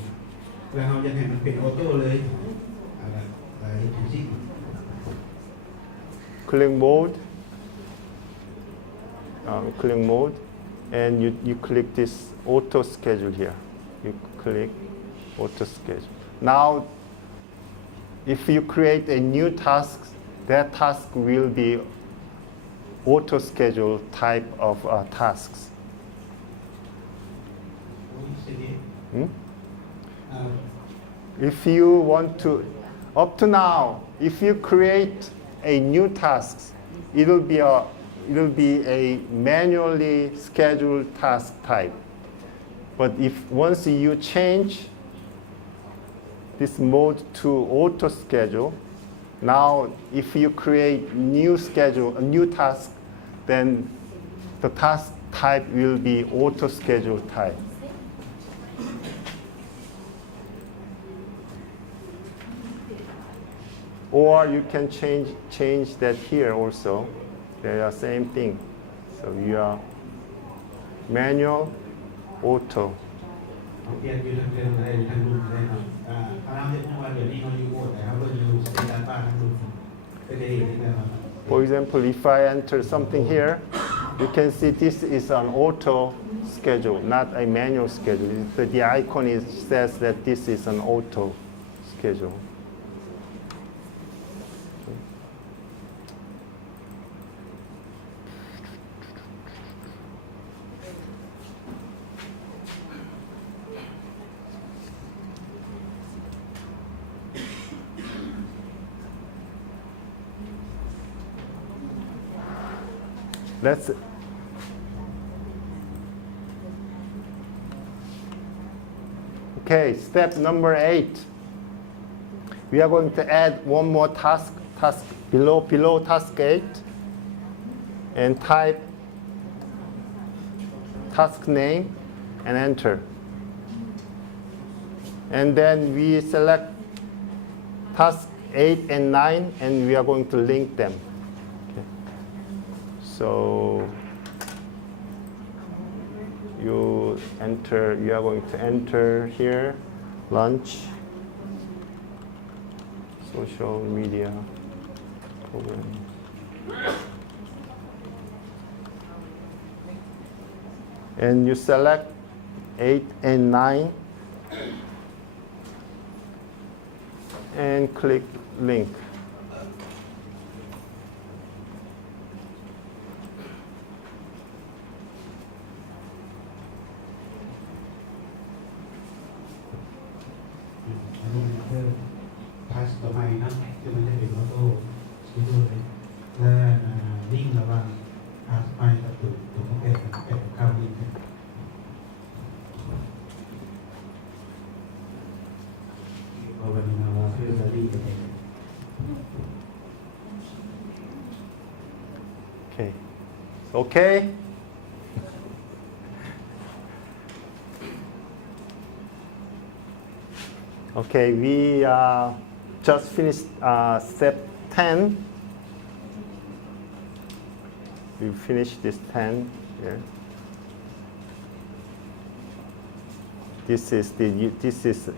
เวลาเราจะให้มันเป็นออโต้เลยอะไรถึงสิ่ง Click mode, and you click this auto schedule here. You click auto schedule. Now, if you create a new task, that task will be auto schedule type of tasks. If you want to, up to now, if you create a new task, it'll be a manually scheduled task type. But if once you change this mode to auto schedule, now if you create a new task, then the task type will be auto schedule type. Or you can change that here also. They are same thing. So you are manual, auto. เปลี่ยนอยู่ทั้งเดิมได้ทั้งรูปได้เนาะถ้าเราเห็นว่าเดี๋ยวนี้เราอยู่โหมดแต่เราก็อยู่สเตตัสบ้านทั้งรูปเป็นได้เห็นได้ครับ For example, if I enter something here, you can see this is an auto schedule, not a manual schedule. The icon says that this is an auto schedule. That's it. Okay, step number 8. We are going to add one more task below task 8, and type task name and enter. And then we select task 8 and 9, and we are going to link them. Okay. So You are going to enter here, lunch, social media program. And you select 8 and 9 and click link. Task ต่อไปนะที่มันจะเป็นออโต้สกิลเลยและลิงก์ระหว่าง task ไปกับตัวของเป็นเข้าลิงก์เอาไปในว่าเพื่อจะลิงก์ไป Okay. Okay. Okay, we just finished step 10. We finished this 10 here. This is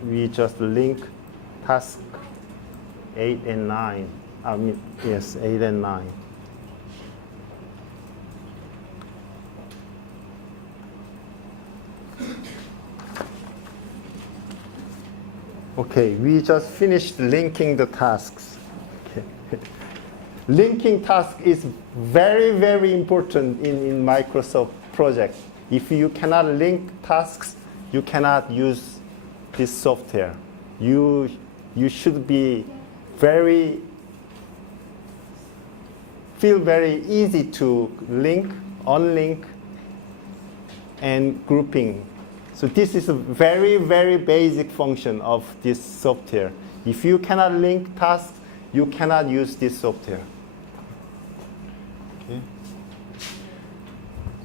we just link task 8 and 9. I mean, yes, 8 and 9. Okay, we just finished linking the tasks. Okay. Linking task is very, very important in Microsoft project. If you cannot link tasks, you cannot use this software. You should be feel very easy to link, unlink, and grouping. So this is a very, very basic function of this software. If you cannot link tasks, you cannot use this software. Okay.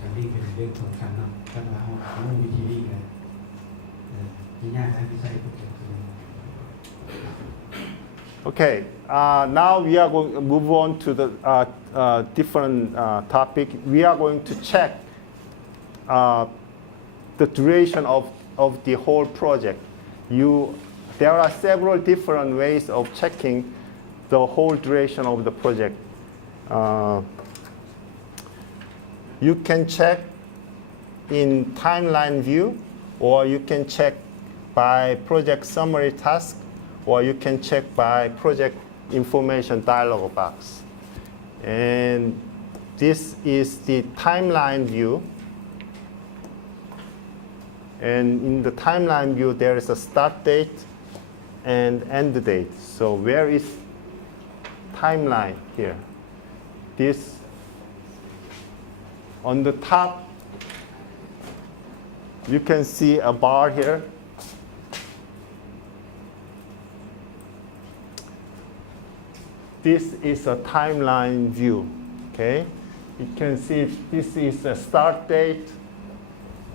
การลิงก์เป็นเรื่องสำคัญนะถ้าเราวิธีลิงก์เลยที่ยากนะที่ใช้พวกเกี่ยวกับ Okay, now we are going to move on to the different topic. We are going to check the duration of the whole project. There are several different ways of checking the whole duration of the project. You can check in timeline view, or you can check by project summary task, or you can check by project information dialog box. And this is the timeline view. And in the timeline view, there is a start date and end date. So where is timeline here? This on the top, you can see a bar here. This is a timeline view. Okay, you can see this is a start date,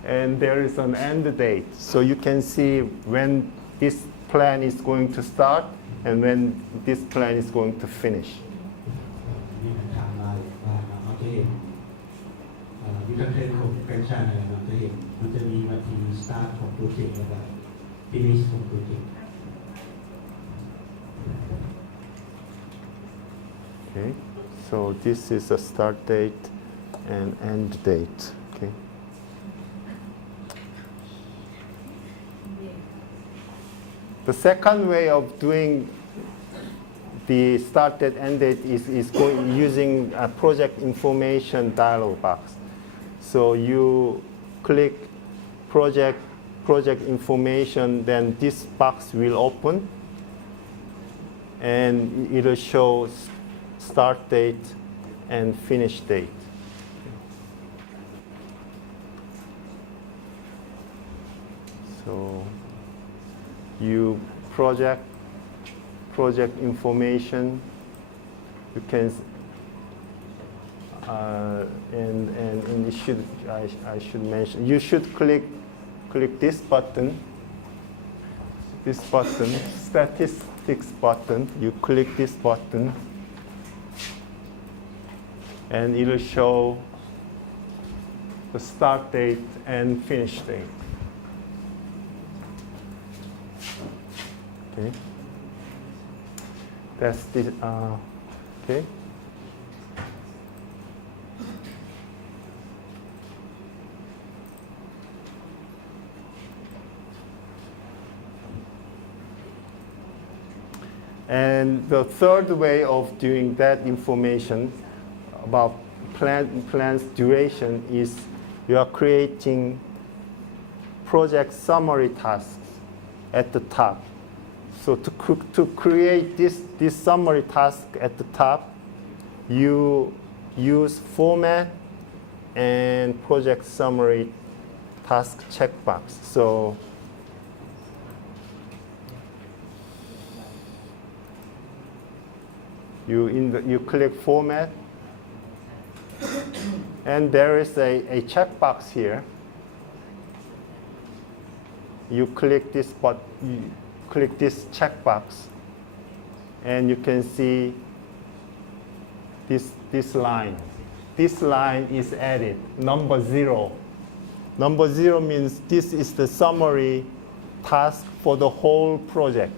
and there is an end date. So you can see when this plan is going to start and when this plan is going to finish. นี่เป็นไทม์ไลน์ว่าเราจะเห็นวิธีการของแฟรนไชส์อะไรเราจะเห็นมันจะมีวันที่ start ของโปรเจกต์แล้วก็ finish ของโปรเจกต์ Okay, so this is a start date and end date. Okay. The second way of doing the start date end date is using a project information dialog box. So you click project information, then this box will open, and it'll show start date and finish date. So you project information, you can and it should I should mention, you should click this button, statistics button. You click this button, and it will show the start date and finish date. Okay. That's the, okay. And the third way of doing that information about plan's duration is you are creating project summary tasks at the top. So to create this summary task at the top, you use format and project summary task checkbox. So you click format, and there is a checkbox here. You click this checkbox, and you can see this line. This line is added, number 0. Number 0 means this is the summary task for the whole project.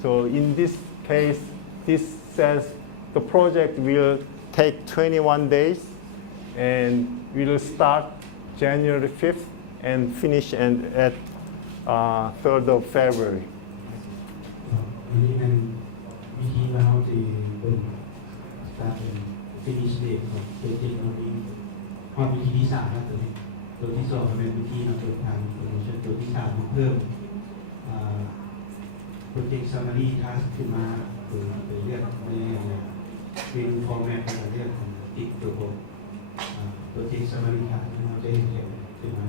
So in this case, this says the project will take 21 days and will start January 5th and finish at 3rd of February. อันนี้เป็นวิธีว่าเขาจะเป็น start and finish date ของโปรเจกต์นี้ความวิธีที่3ครับตัวที่2ก็เป็นวิธีเราเปิดทาง promotion ตัวที่3มาเพิ่ม project summary task ขึ้นมาไปเลือกในเป็น format การเลือกของติดตัว project summary task ที่เราได้เห็นขึ้นมา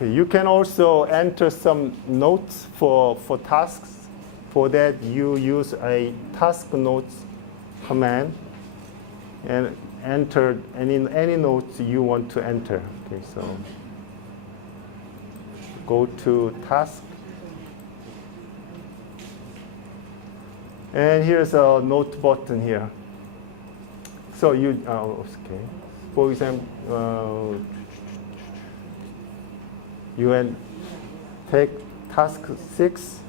Okay, you can also enter some notes for tasks. For that, you use a task notes command and enter any notes you want to enter. Okay, so go to task. And here's a note button here. So you, okay. For example, you can take task 6,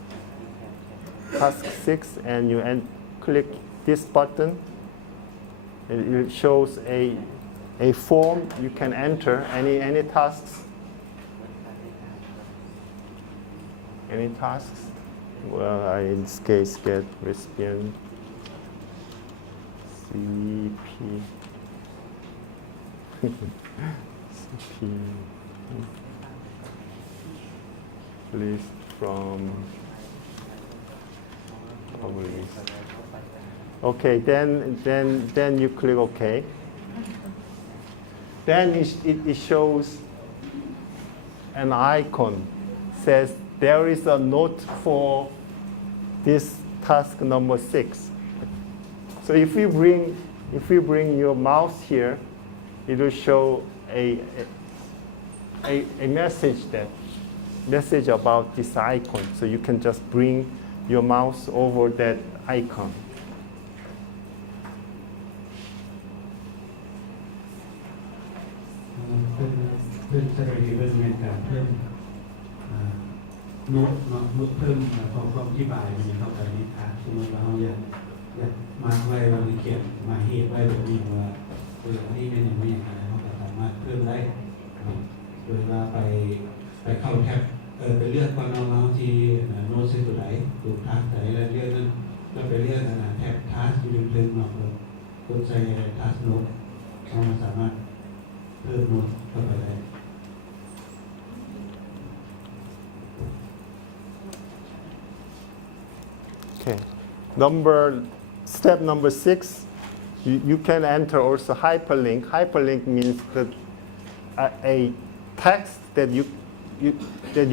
and you click this button. It shows a form you can enter any tasks. Any tasks? Well, I in this case get recipient CP. CP. List from list. Okay, then you click OK. Then it shows an icon, says there is a note for this task number 6. So if you bring your mouse here, it will show a message about this icon. So you can just bring your mouse over that icon. เพิ่ม summary เพิ่มเป็นการเพิ่มโน้ตเพิ่มความอธิบายมันเข้าไปในทักสมมติว่าเราอยากมาไว้เราเขียนมาเหตุไว้แบบนี้ว่าอันนี้เป็นอย่างนี้อย่างไรเราก็สามารถเพิ่มได้โดยว่าไปเข้าแท็บไปเลือกก่อนเราที่โน้ตสุดไหนถูกทักแต่ละเรื่องนั้นก็ไปเลือกแท็บทัสอยู่เพิ่มมาเลยกดใส่ทัสโน้ตเราสามารถเพิ่มโน้ตเข้าไปได้ Okay. Step number 6, you can enter also hyperlink. Hyperlink means that a text that you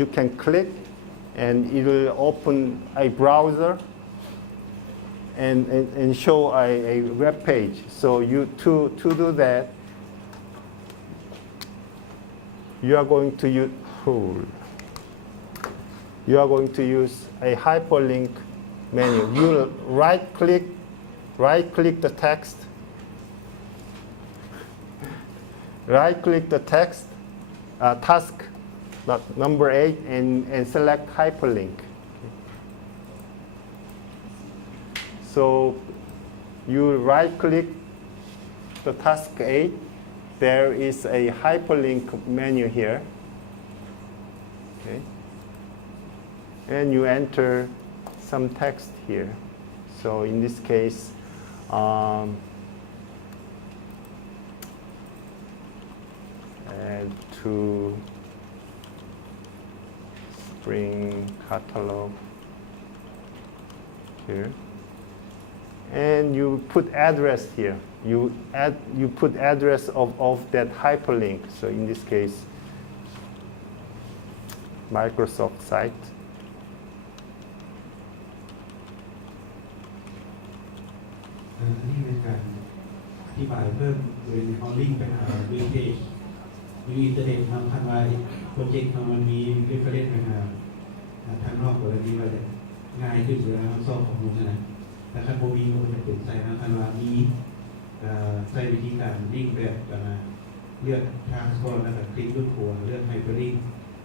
can click, and it will open a browser and show a web page. So to do that, you are going to use a hyperlink menu. You right click the text. Right click the text task, number 8 and select hyperlink. So you right click the task 8. There is a hyperlink menu here. Okay. And you enter some text here. So in this case, add to Spring catalog here. And you put address here. You put address of that hyperlink. So in this case, Microsoft site. อันนี้เป็นการอธิบายเพิ่มโดยเอาลิงก์ไปหาวิดีโอมีอินเทอร์เน็ตทำคันว่าโปรเจกต์มันมีเรฟเฟอเรนซ์ไปหาทางนอกกรณีว่าจะง่ายขึ้นเวลาเราสอบข้อมูลนะแต่คันโบวีมันจะเปลี่ยนใจนะคันว่ามีใช้วิธีการลิงก์แบบเลือกทางสกอร์แล้วก็คลิกรูปหัวเลือกไฮเปอร์ลิงก์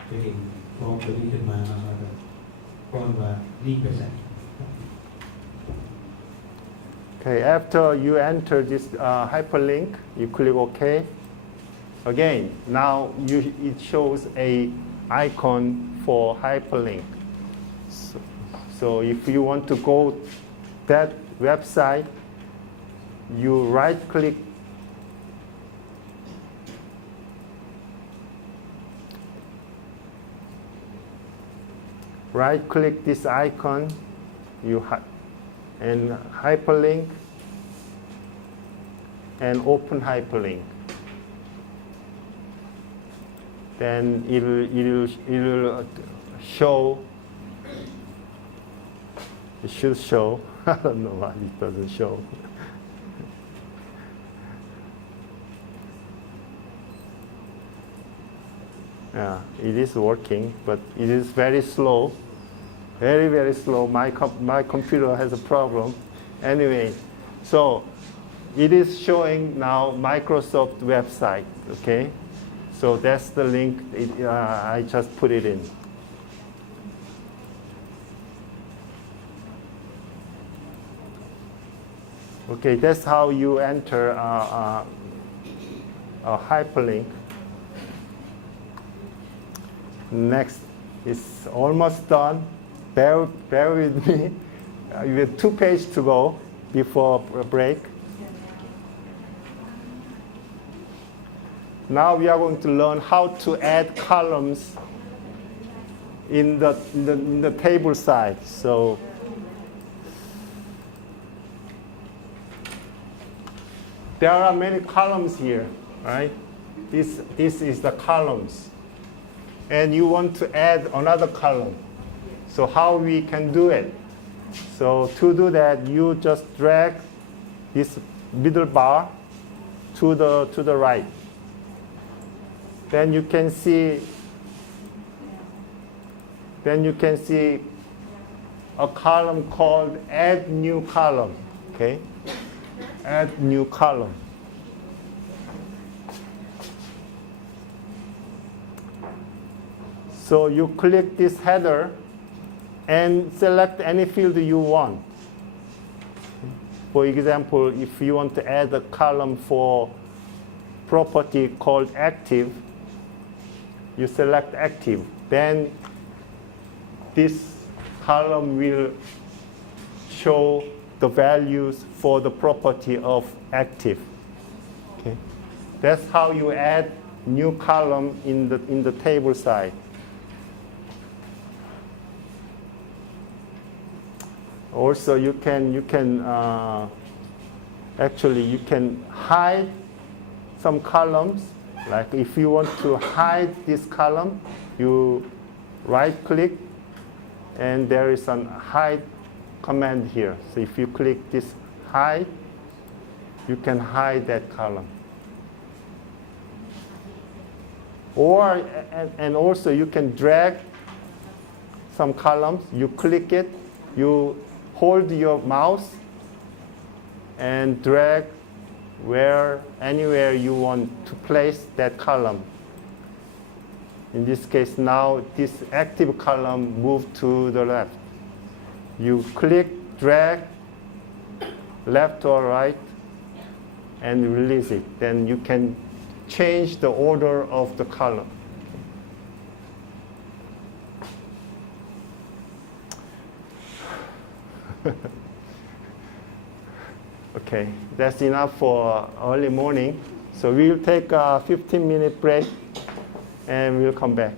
จะเห็นฟอร์มตัวนี้ขึ้นมาแล้วก็ก้อนว่าลิงก์ไปใส่ Okay, after you enter this hyperlink, you click OK. Again, now it shows a icon for hyperlink. So if you want to go that website, you right click this icon, and hyperlink, and open hyperlink. Then it'll show. It should show. I don't know why it doesn't show. Yeah, it is working, but it is very slow. Very, very slow. My computer has a problem. Anyway, so it is showing now Microsoft website, okay? So that's the link. I just put it in. Okay, that's how you enter a hyperlink. Next is almost done. Bear with me. We have 2 pages to go before a break. Now we are going to learn how to add columns in the table side. So there are many columns here, right? This is the columns. And you want to add another column. So how we can do it? So to do that, you just drag this middle bar to the right. Then you can see a column called Add New Column. Okay? Add New Column. So you click this header and select any field you want. For example, if you want to add a column for property called active, you select active. Then this column will show the values for the property of active. Okay? That's how you add new column in the table side. Also, you can hide some columns. Like if you want to hide this column, you right-click, and there is a hide command here. So if you click this hide, you can hide that column. Or and also you can drag some columns. You click it, you hold your mouse and drag anywhere you want to place that column. In this case, now this active column moved to the left. You click, drag, left or right, and release it. Then you can change the order of the column. Okay, that's enough for early morning. So we'll take a 15-minute break and we'll come back.